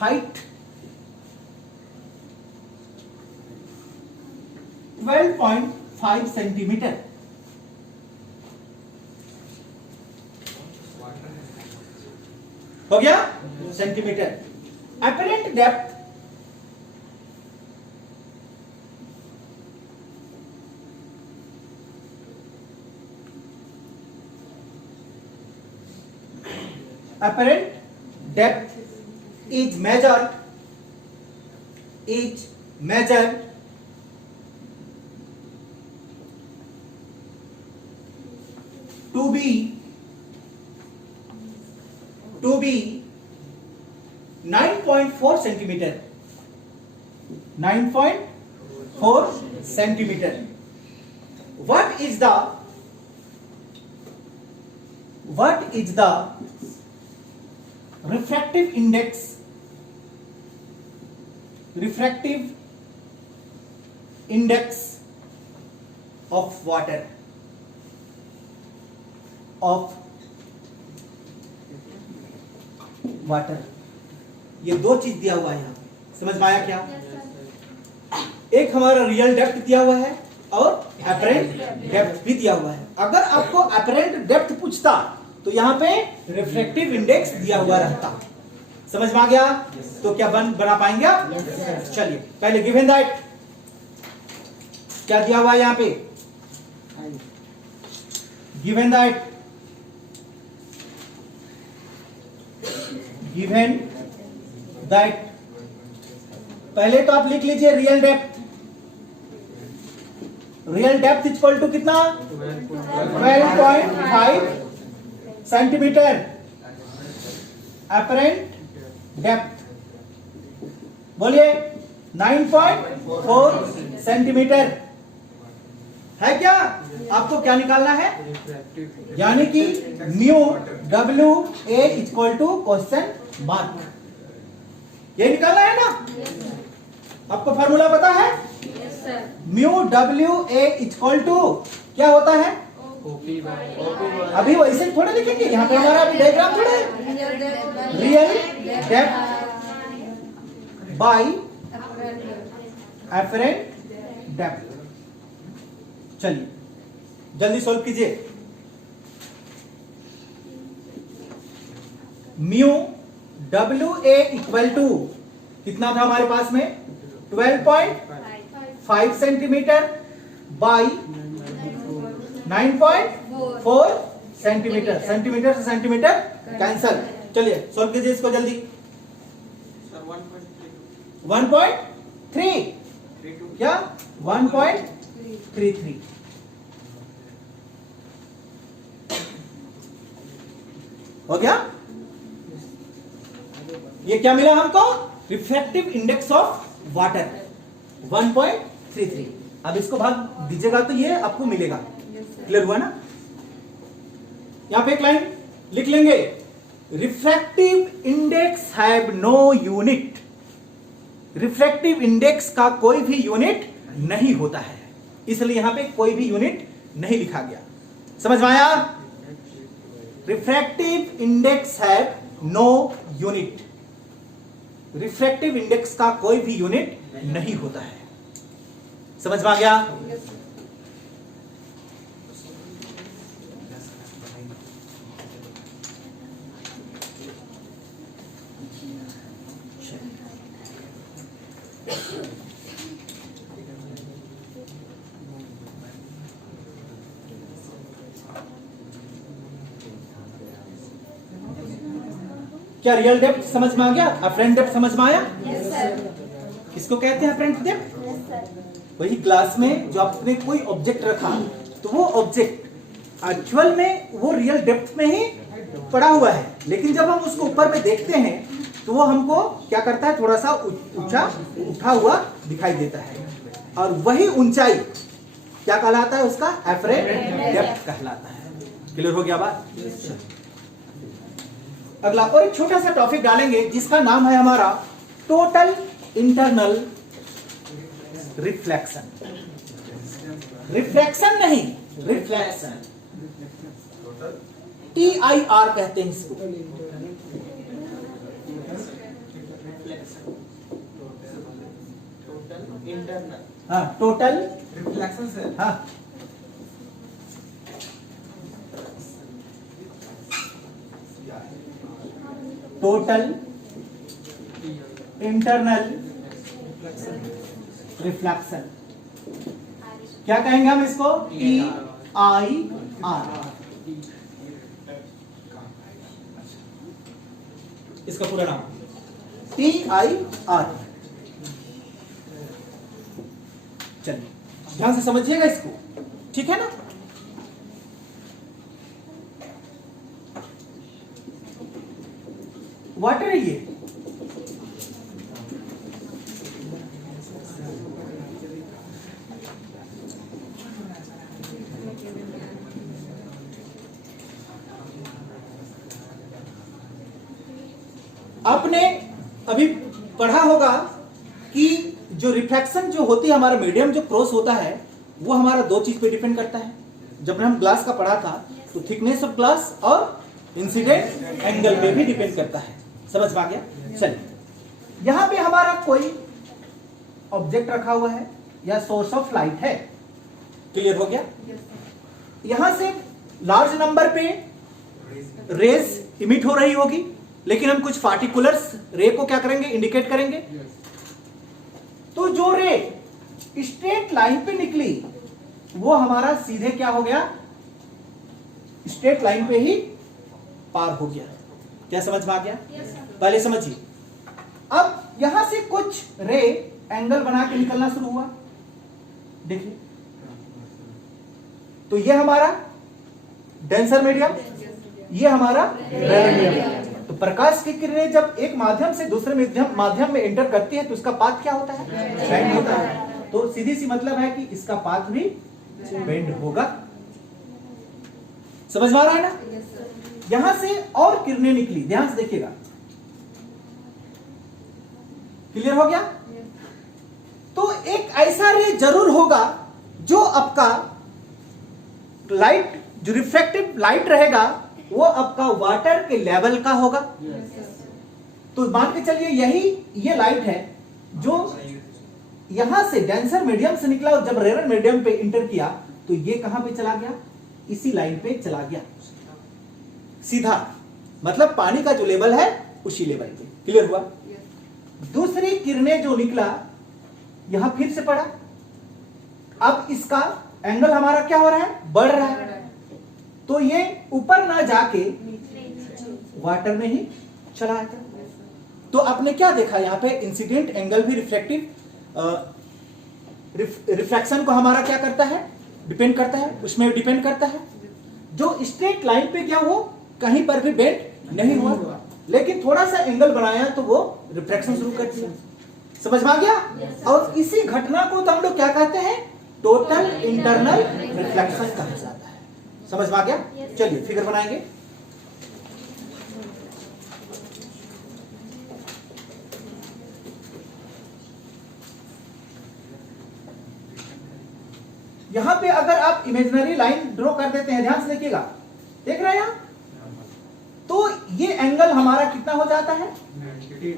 height 12.5 centimetre. हो गया? Centimetre. Apparent depth is measured to be 9.4 centimetre. 9.4 centimetre. What is the refractive index of water, ये दो चीज दिया हुआ है यहां पे, समझ में आया क्या? एक हमारा रियल डेप्थ दिया हुआ है और एपरेंट डेप्थ भी दिया हुआ है। अगर आपको एपरेंट डेप्थ पूछता तो यहां पे रिफ्रैक्टिव इंडेक्स दिया हुआ रहता। समझ में आ गया? तो क्या बना पाएंगे आप? चलिए, पहले गिवन दैट क्या दिया हुआ है यहां पे? गिवन दैट पहले तो आप लिख लीजिए रियल डेप्थ इक्वल टू कितना? 12.5 सेंटीमीटर। एपरेंट डेप्थ बोलिए 9.4 सेंटीमीटर है क्या? आपको क्या निकालना है? यानी कि mu W A equal to question mark, ये निकालना है ना? आपको फॉर्मूला पता है? Mu W A equal to क्या होता है? अभी वैसे थोड़े लिखेंगे, यहाँ पे हमारा अभी डायग्राम थोड़ा है। Real depth by apparent depth. चलिए जल्दी सॉल्व कीजिए। म्यू WA इक्वल टू कितना था हमारे पास में 12.5 सेंटीमीटर बाई 9.4 सेंटीमीटर। सेंटीमीटर से सेंटीमीटर कैंसल। चलिए सॉल्व कीजिए इसको जल्दी। 1.3 क्या 1.33 हो गया। ये क्या मिला हमको रिफ्रैक्टिव इंडेक्स ऑफ वाटर 1.33। अब इसको भाग दीजिएगा तो ये आपको मिलेगा। क्लियर हुआ ना। यहां पे एक लाइन लिख लेंगे refractive index have no unit. Refractive index का कोई भी यूनिट नहीं होता है, इसलिए यहां पे कोई भी यूनिट नहीं लिखा गया। समझ में आया। Refractive index have no unit. Refractive index का कोई भी यूनिट नहीं होता है। समझ में आ गया। क्या रियल डेप्थ समझ में आ गया? अफरेंट डेप्थ समझ में आया? Yes sir. किसको कहते हैं अफरेंट डेप्थ? Yes sir. वही क्लास में जो आपने कोई ऑब्जेक्ट रखा तो वो ऑब्जेक्ट एक्चुअल में वो रियल डेप्थ में ही पड़ा हुआ है, लेकिन जब हम उसको ऊपर में देखते हैं तो वो हमको क्या करता है, थोड़ा सा ऊंचा उठा हुआ दिखाई देता है। और वही ऊंचाई क्या कहलाता है? उसका अफरेंट डेप्थ कहलाता है। क्लियर हो गया बात? अगला और एक छोटा सा टॉपिक डालेंगे जिसका नाम है हमारा टोटल इंटरनल रिफ्लेक्शन। रिफ्लेक्शन नहीं, रिफ्लेक्शन TIR कहते हैं इसको। हाँ टोटल रिफ्लेक्शन से हाँ टोटल इंटरनल रिफ्लेक्शन क्या कहेंगे हम इसको? TIR। इसका पूरा नाम TIR। चलिए ध्यान से समझिएगा इसको, ठीक है ना। वाटर है ये, आपने अभी पढ़ा होगा कि जो रिफ्रैक्शन जो होती है, हमारा मीडियम जो क्रॉस होता है वो हमारा दो चीज पे डिपेंड करता है। जब हम ग्लास का पढ़ा था तो थिकनेस ऑफ ग्लास और इंसिडेंट एंगल पे भी डिपेंड करता है। समझ में आ गया? चलिए यहां पे हमारा कोई ऑब्जेक्ट रखा हुआ है या सोर्स ऑफ लाइट है। क्लियर हो गया? यहां से लार्ज नंबर पे रेज इमिट हो रही होगी, लेकिन हम कुछ पार्टिकुलर्स रे को क्या करेंगे? इंडिकेट करेंगे। तो जो रे स्ट्रेट लाइन पे निकली वो हमारा सीधे क्या हो गया? स्ट्रेट लाइन पे ही पार हो गया। क्या समझ में आ गया? पहले समझिए। अब यहां से कुछ रे एंगल बना के निकलना शुरू हुआ, देखिए। तो ये हमारा डेंसर मीडियम, ये हमारा रेयर मीडियम। तो प्रकाश की किरणें जब एक माध्यम से दूसरे माध्यम में एंटर करती है तो इसका पाथ क्या होता है? बेंड होता है। तो सीधी सी मतलब है कि इसका पाथ भी बेंड होगा। समझ में आ रहा है ना? यहां से और किरणें निकली, ध्यान से देखिएगा। क्लियर हो गया? तो एक ऐसा रे जरूर होगा जो आपका लाइट, जो रिफ्रैक्टिव लाइट रहेगा वो आपका वाटर के लेवल का होगा। तो मान के चलिए यही ये लाइट है जो यहां से डेंसर मीडियम से निकला और जब रेयर मीडियम पे इंटर किया तो ये कहां पे चला गया, इसी लाइन पे चला गया सीधा, मतलब पानी का जो लेवल है उसी लेवल पे। क्लियर हुआ? दूसरी किरणें जो निकला यहां फिर से पड़ा, अब इसका एंगल हमारा क्या हो रहा है, बढ़ रहा है, तो ये ऊपर ना जाके वाटर में ही चला आता। तो आपने क्या देखा यहां पे, इंसिडेंट एंगल भी रिफ्रैक्शन को हमारा क्या करता है, डिपेंड करता है, उसमें डिपेंड करता है। जो स्ट्रेट लाइन पे क्या हो, कहीं पर भी बेंड नहीं हुआ, लेकिन थोड़ा सा एंगल बनाया तो वो रिफ्रैक्शन शुरू कर दिया। समझ में आ गया? और इसी घटना को तो हम लोग क्या कहते हैं, टोटल इंटरनल रिफ्लेक्शन कहा जाता है। समझ में आ गया? चलिए फिगर बनाएंगे। यहां पे अगर आप इमेजिनरी लाइन ड्रॉ कर देते हैं, ध्यान से देखिएगा, देख रहे हैं यहां, तो ये एंगल हमारा कितना हो जाता है,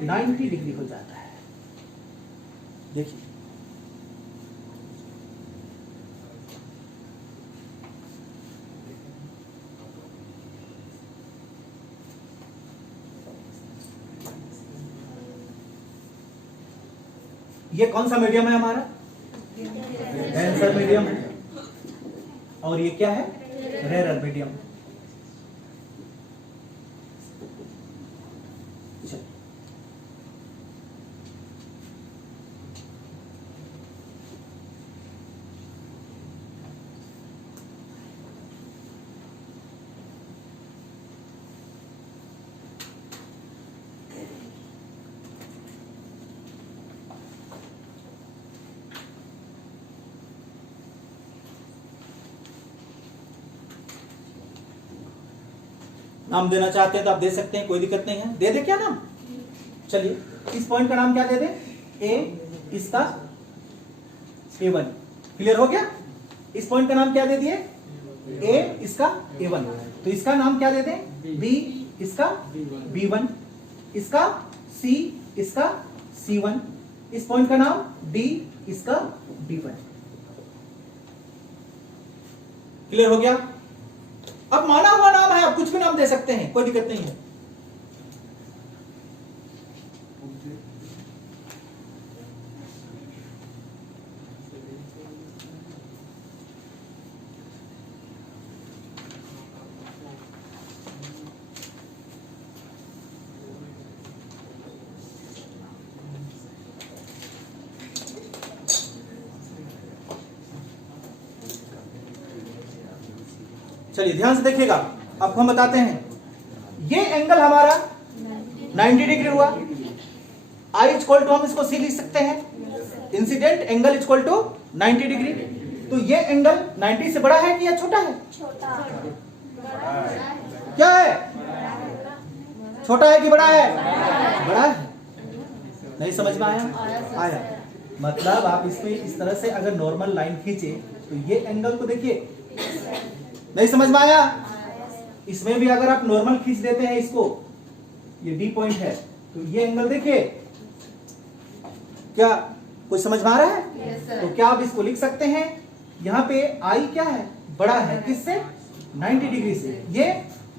90 डिग्री हो जाता है। देखिए ये कौन सा मीडियम है हमारा, डेंसर मीडियम है, और ये क्या है, रेयर मीडियम। नाम देना चाहते हैं तो आप दे सकते हैं, कोई दिक्कत नहीं है। दे दे क्या नाम, चलिए इस पॉइंट का नाम क्या दे दे, ए, इसका A1। क्लियर हो गया? इस पॉइंट का नाम क्या दे दिए, ए, इसका A1, तो इसका नाम क्या दे दे, B, इसका B1, इसका C, इसका C1, इस पॉइंट का नाम D, इसका D1। क्लियर हो गया? अब माना हुआ नाम है, आप कुछ भी नाम दे सकते हैं, कोई दिक्कत नहीं है। चलिए ध्यान से देखिएगा, आपको हम बताते हैं, ये एंगल हमारा 90 डिग्री हुआ। I इक्वल टू हम इसको C लिख सकते हैं, incident angle equal to 90 degree. तो ये एंगल 90 से बड़ा है कि या छोटा है, क्या है, छोटा है कि बड़ा है, बड़ा है। नहीं समझ में आया? आया। मतलब आप इसमें इस तरह से अगर नॉर्मल लाइन खींचे तो ये एंगल को देखिए, नहीं समझ में आया? इसमें भी अगर आप नॉर्मल खींच देते हैं इसको, ये डी पॉइंट है, तो ये एंगल देखिए, क्या कुछ समझ में आ रहा है? yes, तो क्या आप इसको लिख सकते हैं, यहाँ पे आई क्या है, बड़ा है, किससे, 90 डिग्री से। ये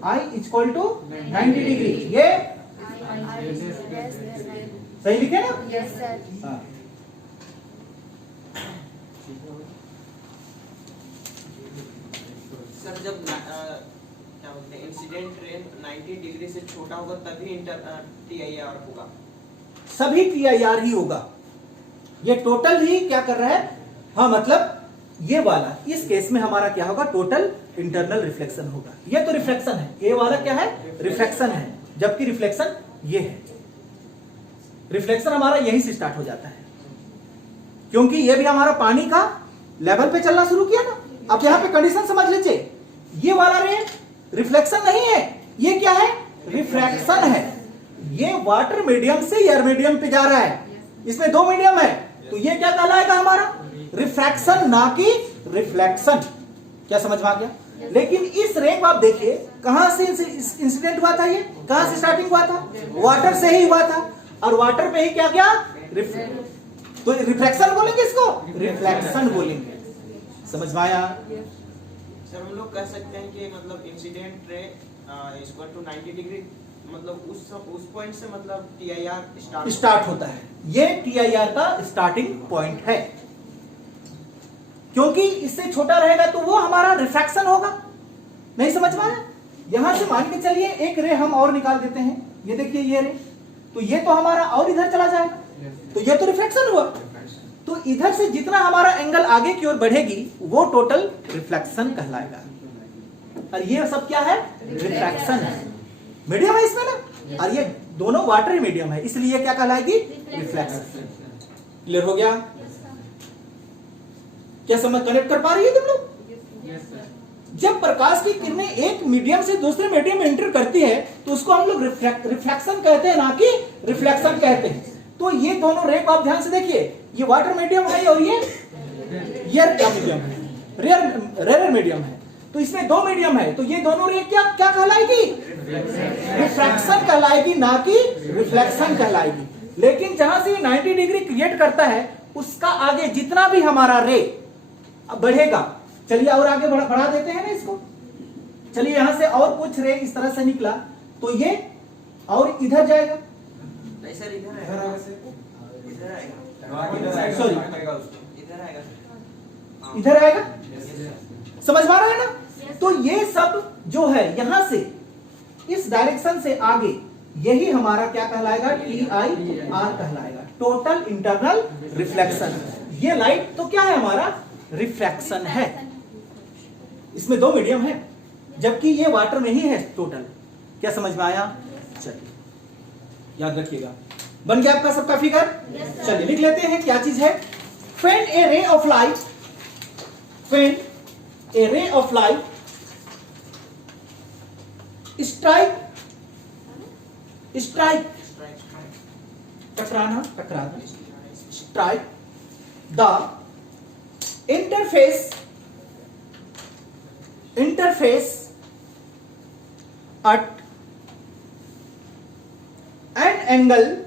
आई इक्वल टू 90 डिग्री, ये सही लिखे ना? Yes sir. हाँ। सर जब क्या बोलते हैं इंसिडेंट रेन 90 डिग्री से छोटा होगा तभी TIR होगा, सभी TIR ही होगा। ये टोटल ही क्या कर रहा है, हाँ मतलब ये वाला इस केस में हमारा क्या होगा, टोटल इंटरनल रिफ्लेक्शन होगा। ये तो रिफ्लेक्शन है, ये वाला क्या है, रिफ्लेक्शन है, जबकि रिफ्लेक्शन ये है। रिफ्लेक्शन हमारा यहीं से स्टार्ट हो जाता है, क्योंकि ये भी हमारा पानी का लेवल पे चलना शुरू किया ना। अब यहां पे कंडीशन समझ लीजिए, ये वाला रे रिफ्लेक्शन नहीं है, ये क्या है, रिफ्रैक्शन है। ये वाटर मीडियम से एयर मीडियम पे जा रहा है, इसमें दो मीडियम है, तो ये क्या कहलाएगा हमारा, रिफ्रैक्शन, ना कि रिफ्लेक्शन। क्या समझ में आ गया? लेकिन इस रे को आप देखिए, कहां से इंसिडेंट हुआ था, ये कहां से स्टार्टिंग हुआ था, वाटर से ही हुआ था, और वाटर पे ही क्या गया, तो रिफ्लेक्शन बोलेंगे इसको, रिफ्लेक्शन बोलेंगे। समझ में आया? सर हम लोग कह सकते हैं कि मतलब incident ray equal to 90 degree, मतलब उस पॉइंट से मतलब TIR स्टार्ट होता है। ये TIR का स्टार्टिंग पॉइंट है, क्योंकि इससे छोटा रहेगा तो वो हमारा रिफ्रैक्शन होगा। नहीं समझ में आया? यहां से मान के चलिए एक रे हम और निकाल देते हैं, ये देखिए ये रे, तो ये तो हमारा और इधर चला जाएगा, तो ये तो रिफ्लेक्शन हुआ। तो इधर से जितना हमारा एंगल आगे की ओर बढ़ेगी वो टोटल रिफ्लेक्शन कहलाएगा। और ये सब क्या है? रिफ्रैक्शन है, मीडियम है इसमें ना, और ये दोनों वाटर मीडियम है, इसलिए ये क्या कहलाएगी? रिफ्लेक्शन। क्लियर हो गया? क्या समझ कनेक्ट कर पा रही है तुम लोग? जब प्रकाश की किरणें एक मीडियम से दूसरे मीडियम में एंटर करती है तो उसको हम लोग रिफ्लेक्शन कहते हैं, ना कि रिफ्लेक्शन कहते हैं। तो ये दोनों रे को आप ध्यान से देखिए, ये वाटर मीडियम है और ये एयर का मीडियम है, रेयर मीडियम है। तो इसमें दो मीडियम है, तो ये दोनों रे क्या क्या कहलाएगी? रिफ्रैक्शन कहलाएगी, ना कि रिफ्लेक्शन कहलाएगी। लेकिन जहां से 90 डिग्री क्रिएट करता है उसका आगे जितना भी हमारा रे बढ़ेगा, चलिए और आगे बढ़ा देते हैं ना इसको। चलिए यहां से और कुछ रे इस तरह से निकला तो ये और इधर जाएगा, सर इधर इधर आएगा, आगे से इधर आएगा, इधर आएगा, Sorry. इधर आएगा सर। इधर आएगा। समझ में आ रहा है ना? तो ये सब जो है यहां से इस डायरेक्शन से आगे, यही हमारा क्या कहलाएगा? TIR कहलाएगा, टोटल इंटरनल रिफ्लेक्शन। ये लाइट तो क्या है हमारा? रिफ्रैक्शन है। इसमें दो मीडियम है, जबकि ये वाटर में ही है टोटल। क्या समझ में आया? चलिए याद रखिएगा। बन गया आपका सबका फिगर? चलिए लिख लेते हैं क्या चीज है। When a ray of light, when a ray of light strike टकराना strike the interface at an angle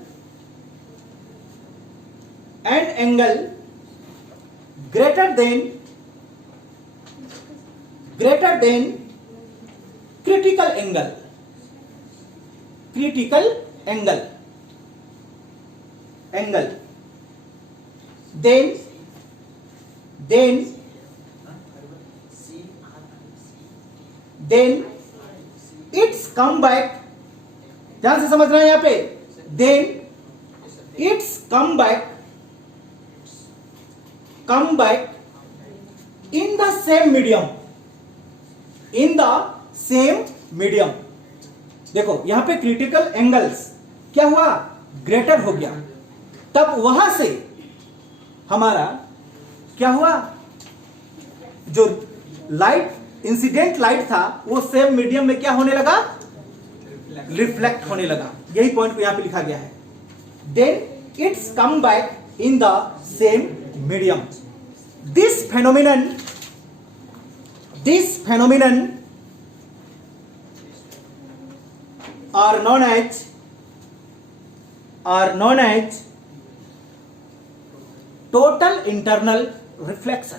greater than critical angle, then it's come back, ध्यान से समझना है यहां पे, then it's come back in the same medium, देखो यहां पे क्रिटिकल एंगल्स क्या हुआ? ग्रेटर हो गया। तब वहां से हमारा क्या हुआ? जो लाइट इंसिडेंट लाइट था वो सेम मीडियम में क्या होने लगा? रिफ्लेक्ट होने लगा। यही पॉइंट को यहां पे लिखा गया है। Then it's come back in the same medium. This phenomenon are known as total internal reflection।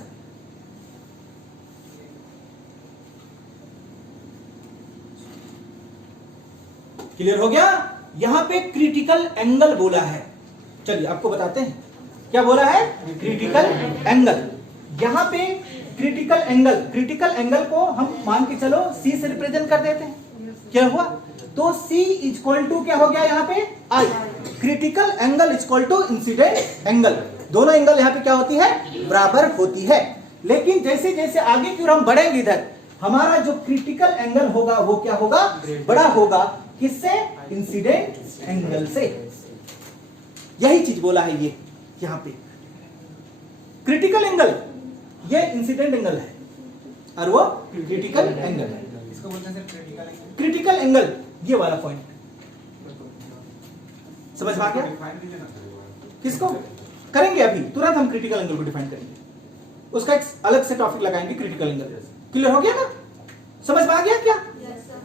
Clear हो गया? यहां पे क्रिटिकल एंगल बोला है। चलिए आपको बताते हैं क्या बोला है। क्रिटिकल एंगल, यहां पे क्रिटिकल एंगल को हम मान के चलो C से रिप्रेजेंट कर देते हैं। क्या हुआ? तो C इक्वल टू क्या हो गया यहाँ पे? I। Critical angle equal to incident angle, दोनों एंगल यहाँ पे क्या होती है? बराबर होती है। लेकिन जैसे जैसे आगे की ओर हम बढ़ेंगे इधर, हमारा जो क्रिटिकल एंगल होगा वो क्या होगा? बड़ा होगा। किससे? इंसिडेंट एंगल से। यही चीज बोला है ये यहाँ पे। क्रिटिकल एंगल ये इंसिडेंट एंगल है और वो क्रिटिकल एंगल है। इसको बोलते हैं sir critical angle. Critical angle ये वाला पॉइंट समझ में आ गया? डिफाइन कीजिए ना। किसको करेंगे? अभी तुरंत हम क्रिटिकल एंगल को डिफाइन करेंगे, उसका एक अलग से टॉपिक लगाएंगे क्रिटिकल एंगल। क्लियर हो गया ना? समझ में आ गया?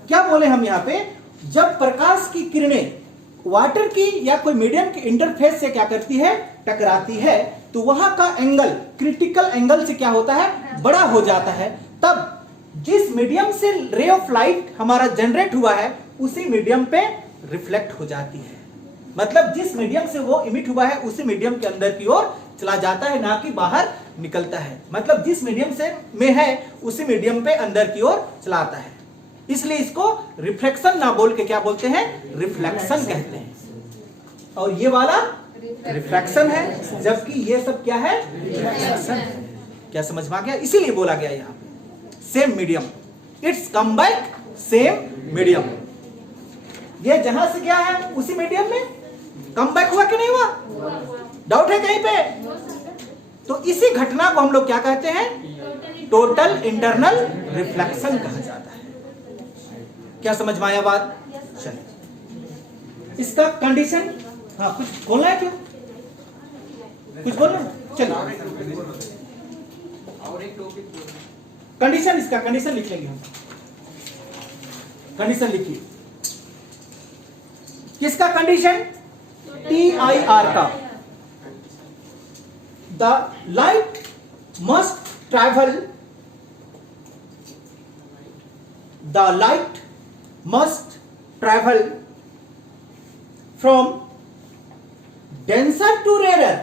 क्या बोले हम यहाँ पे? जब प्रकाश की किरणें वाटर की या कोई मीडियम के इंटरफेस से क्या करती है? टकराती है तो वहां का एंगल क्रिटिकल एंगल से क्या होता है, बड़ा हो जाता है। तब जिस मीडियम से रे ऑफ लाइट हमारा जनरेट हुआ है उसी मीडियम पे रिफ्लेक्ट हो जाती है। मतलब जिस मीडियम से वो इमिट हुआ है उसी मीडियम के अंदर की ओर चला जाता है, ना कि बाहर निकलता है। मतलब जिस मीडियम से में है उसी मीडियम पे अंदर की ओर चला आता है। इसलिए इसको रिफ्लेक्शन ना बोल के क्या बोलते हैं, रिफ्लेक्शन कहते हैं। और ये वाला रिफ्रैक्शन है, जबकि ये सब क्या है, रिफ्लेक्शन। क्या समझ में आ गया? इसीलिए बोला गया यहाँ पे same medium, it's come back same medium. ये जहां से गया है उसी मीडियम में कम बैक हुआ कि नहीं हुआ? डाउट है कहीं पे? तो इसी घटना को हम लोग क्या कहते हैं, टोटल इंटरनल रिफ्लेक्शन कहा जाता है। क्या समझ में आया बात? चलिए इसका कंडीशन, हाँ कुछ बोलना है, क्यों कुछ बोलना है? चलिए और एक टॉपिक कंडीशन, इसका कंडीशन लिख लेंगे हम। कंडीशन लिखिए, किसका कंडीशन? TIR का। The light must travel, the light must travel from denser to rare.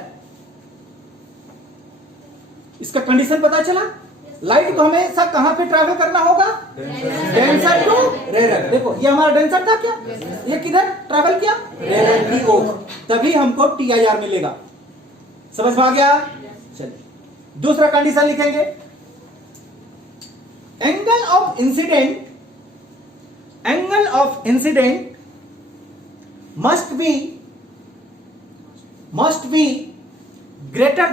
इसका कंडीशन पता चला? लाइट को हमेशा कहां पे ट्रैवल करना होगा? Denser to rare. देखो ये हमारा डेंसर था क्या, ये किधर ट्रैवल किया? रेयर की ओर, तभी हमको TIR मिलेगा। समझ में आ गया? चलिए दूसरा कंडीशन लिखेंगे, angle of incident, angle of incident must be greater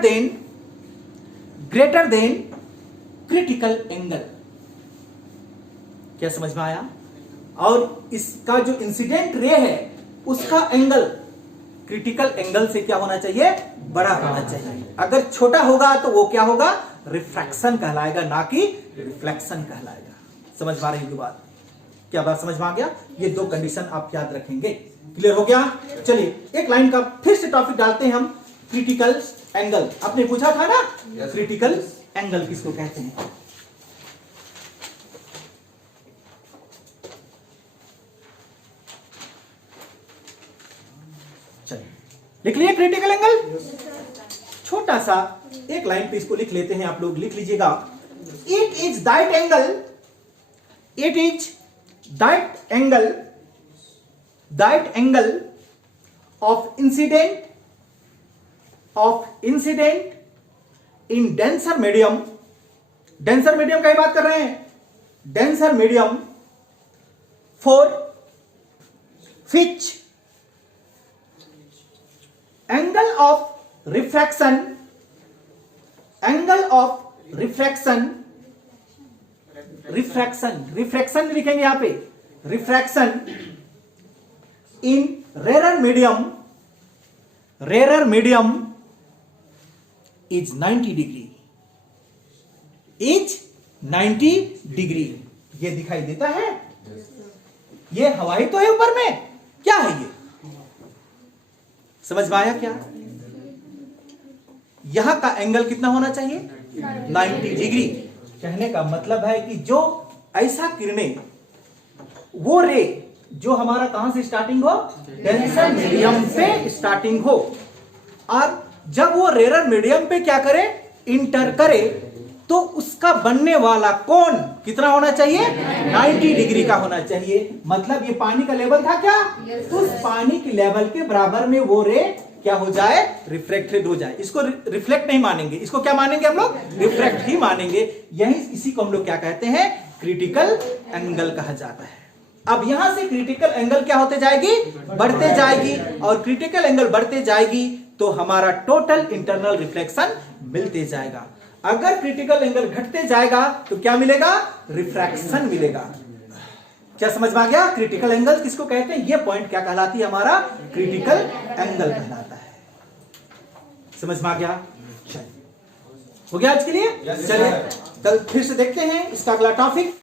than critical angle. क्या समझ में आया? और इसका जो इंसिडेंट रे है उसका एंगल क्रिटिकल एंगल से क्या होना चाहिए? बड़ा होना चाहिए। अगर छोटा होगा तो वो क्या होगा? रिफ्रैक्शन कहलाएगा, ना कि रिफ्लेक्शन कहलाएगा। समझ में आ रही है बात? क्या बात समझ में आ गया? ये दो कंडीशन आप याद रखेंगे। क्लियर हो गया? चलिए एक लाइन का फिर से टॉपिक डालते हैं हम, क्रिटिकल एंगल। आपने पूछा था ना क्रिटिकल एंगल किसको कहते हैं? चलिए लिख लिए क्रिटिकल एंगल। छोटा सा एक लाइन पे इसको लिख लेते हैं, आप लोग लिख लीजिएगा, it is that angle, it is that angle of incident in denser medium. Denser medium की बात कर रहे हैं, denser medium for which angle of refraction लिखेंगे यहां पे, refraction in rare medium is 90 degree, is 90 degree. ये दिखाई देता है? ये हवाई तो है ऊपर में, क्या है ये? समझ में आया क्या? यहां का एंगल कितना होना चाहिए? 90 डिग्री। कहने का मतलब है कि जो ऐसा किरणें, वो रे जो हमारा कहां से स्टार्टिंग हो? डेंसर मीडियम से स्टार्टिंग हो, और जब वो रेयर मीडियम पे क्या करे? इंटर करे, तो उसका बनने वाला कोण कितना होना चाहिए? 90 डिग्री का होना चाहिए। मतलब ये पानी का लेवल था क्या? उस पानी के लेवल के बराबर में वो रे क्या हो जाए? रिफ्लेक्टेड हो जाए। इसको रिफ्लेक्ट नहीं मानेंगे, इसको क्या मानेंगे हम लोग? रिफ्लेक्ट ही मानेंगे। यही इसी को हम लोग क्या कहते हैं? क्रिटिकल एंगल कहा जाता है। अब यहां से क्रिटिकल एंगल क्या होते जाएगी? बढ़ते जाएगी, और क्रिटिकल एंगल बढ़ते जाएगी तो हमारा टोटल इंटरनल रिफ्लेक्शन मिलते जाएगा। अगर क्रिटिकल एंगल घटते जाएगा तो क्या मिलेगा? रिफ्रैक्शन मिलेगा। क्या समझ में आ गया? क्रिटिकल एंगल किसको कहते हैं? ये पॉइंट क्या कहलाती है? हमारा क्रिटिकल एंगल कहलाता है। समझ में आ गया? हो गया आज के लिए? चलिए कल फिर से देखते हैं इसका अगला टॉपिक।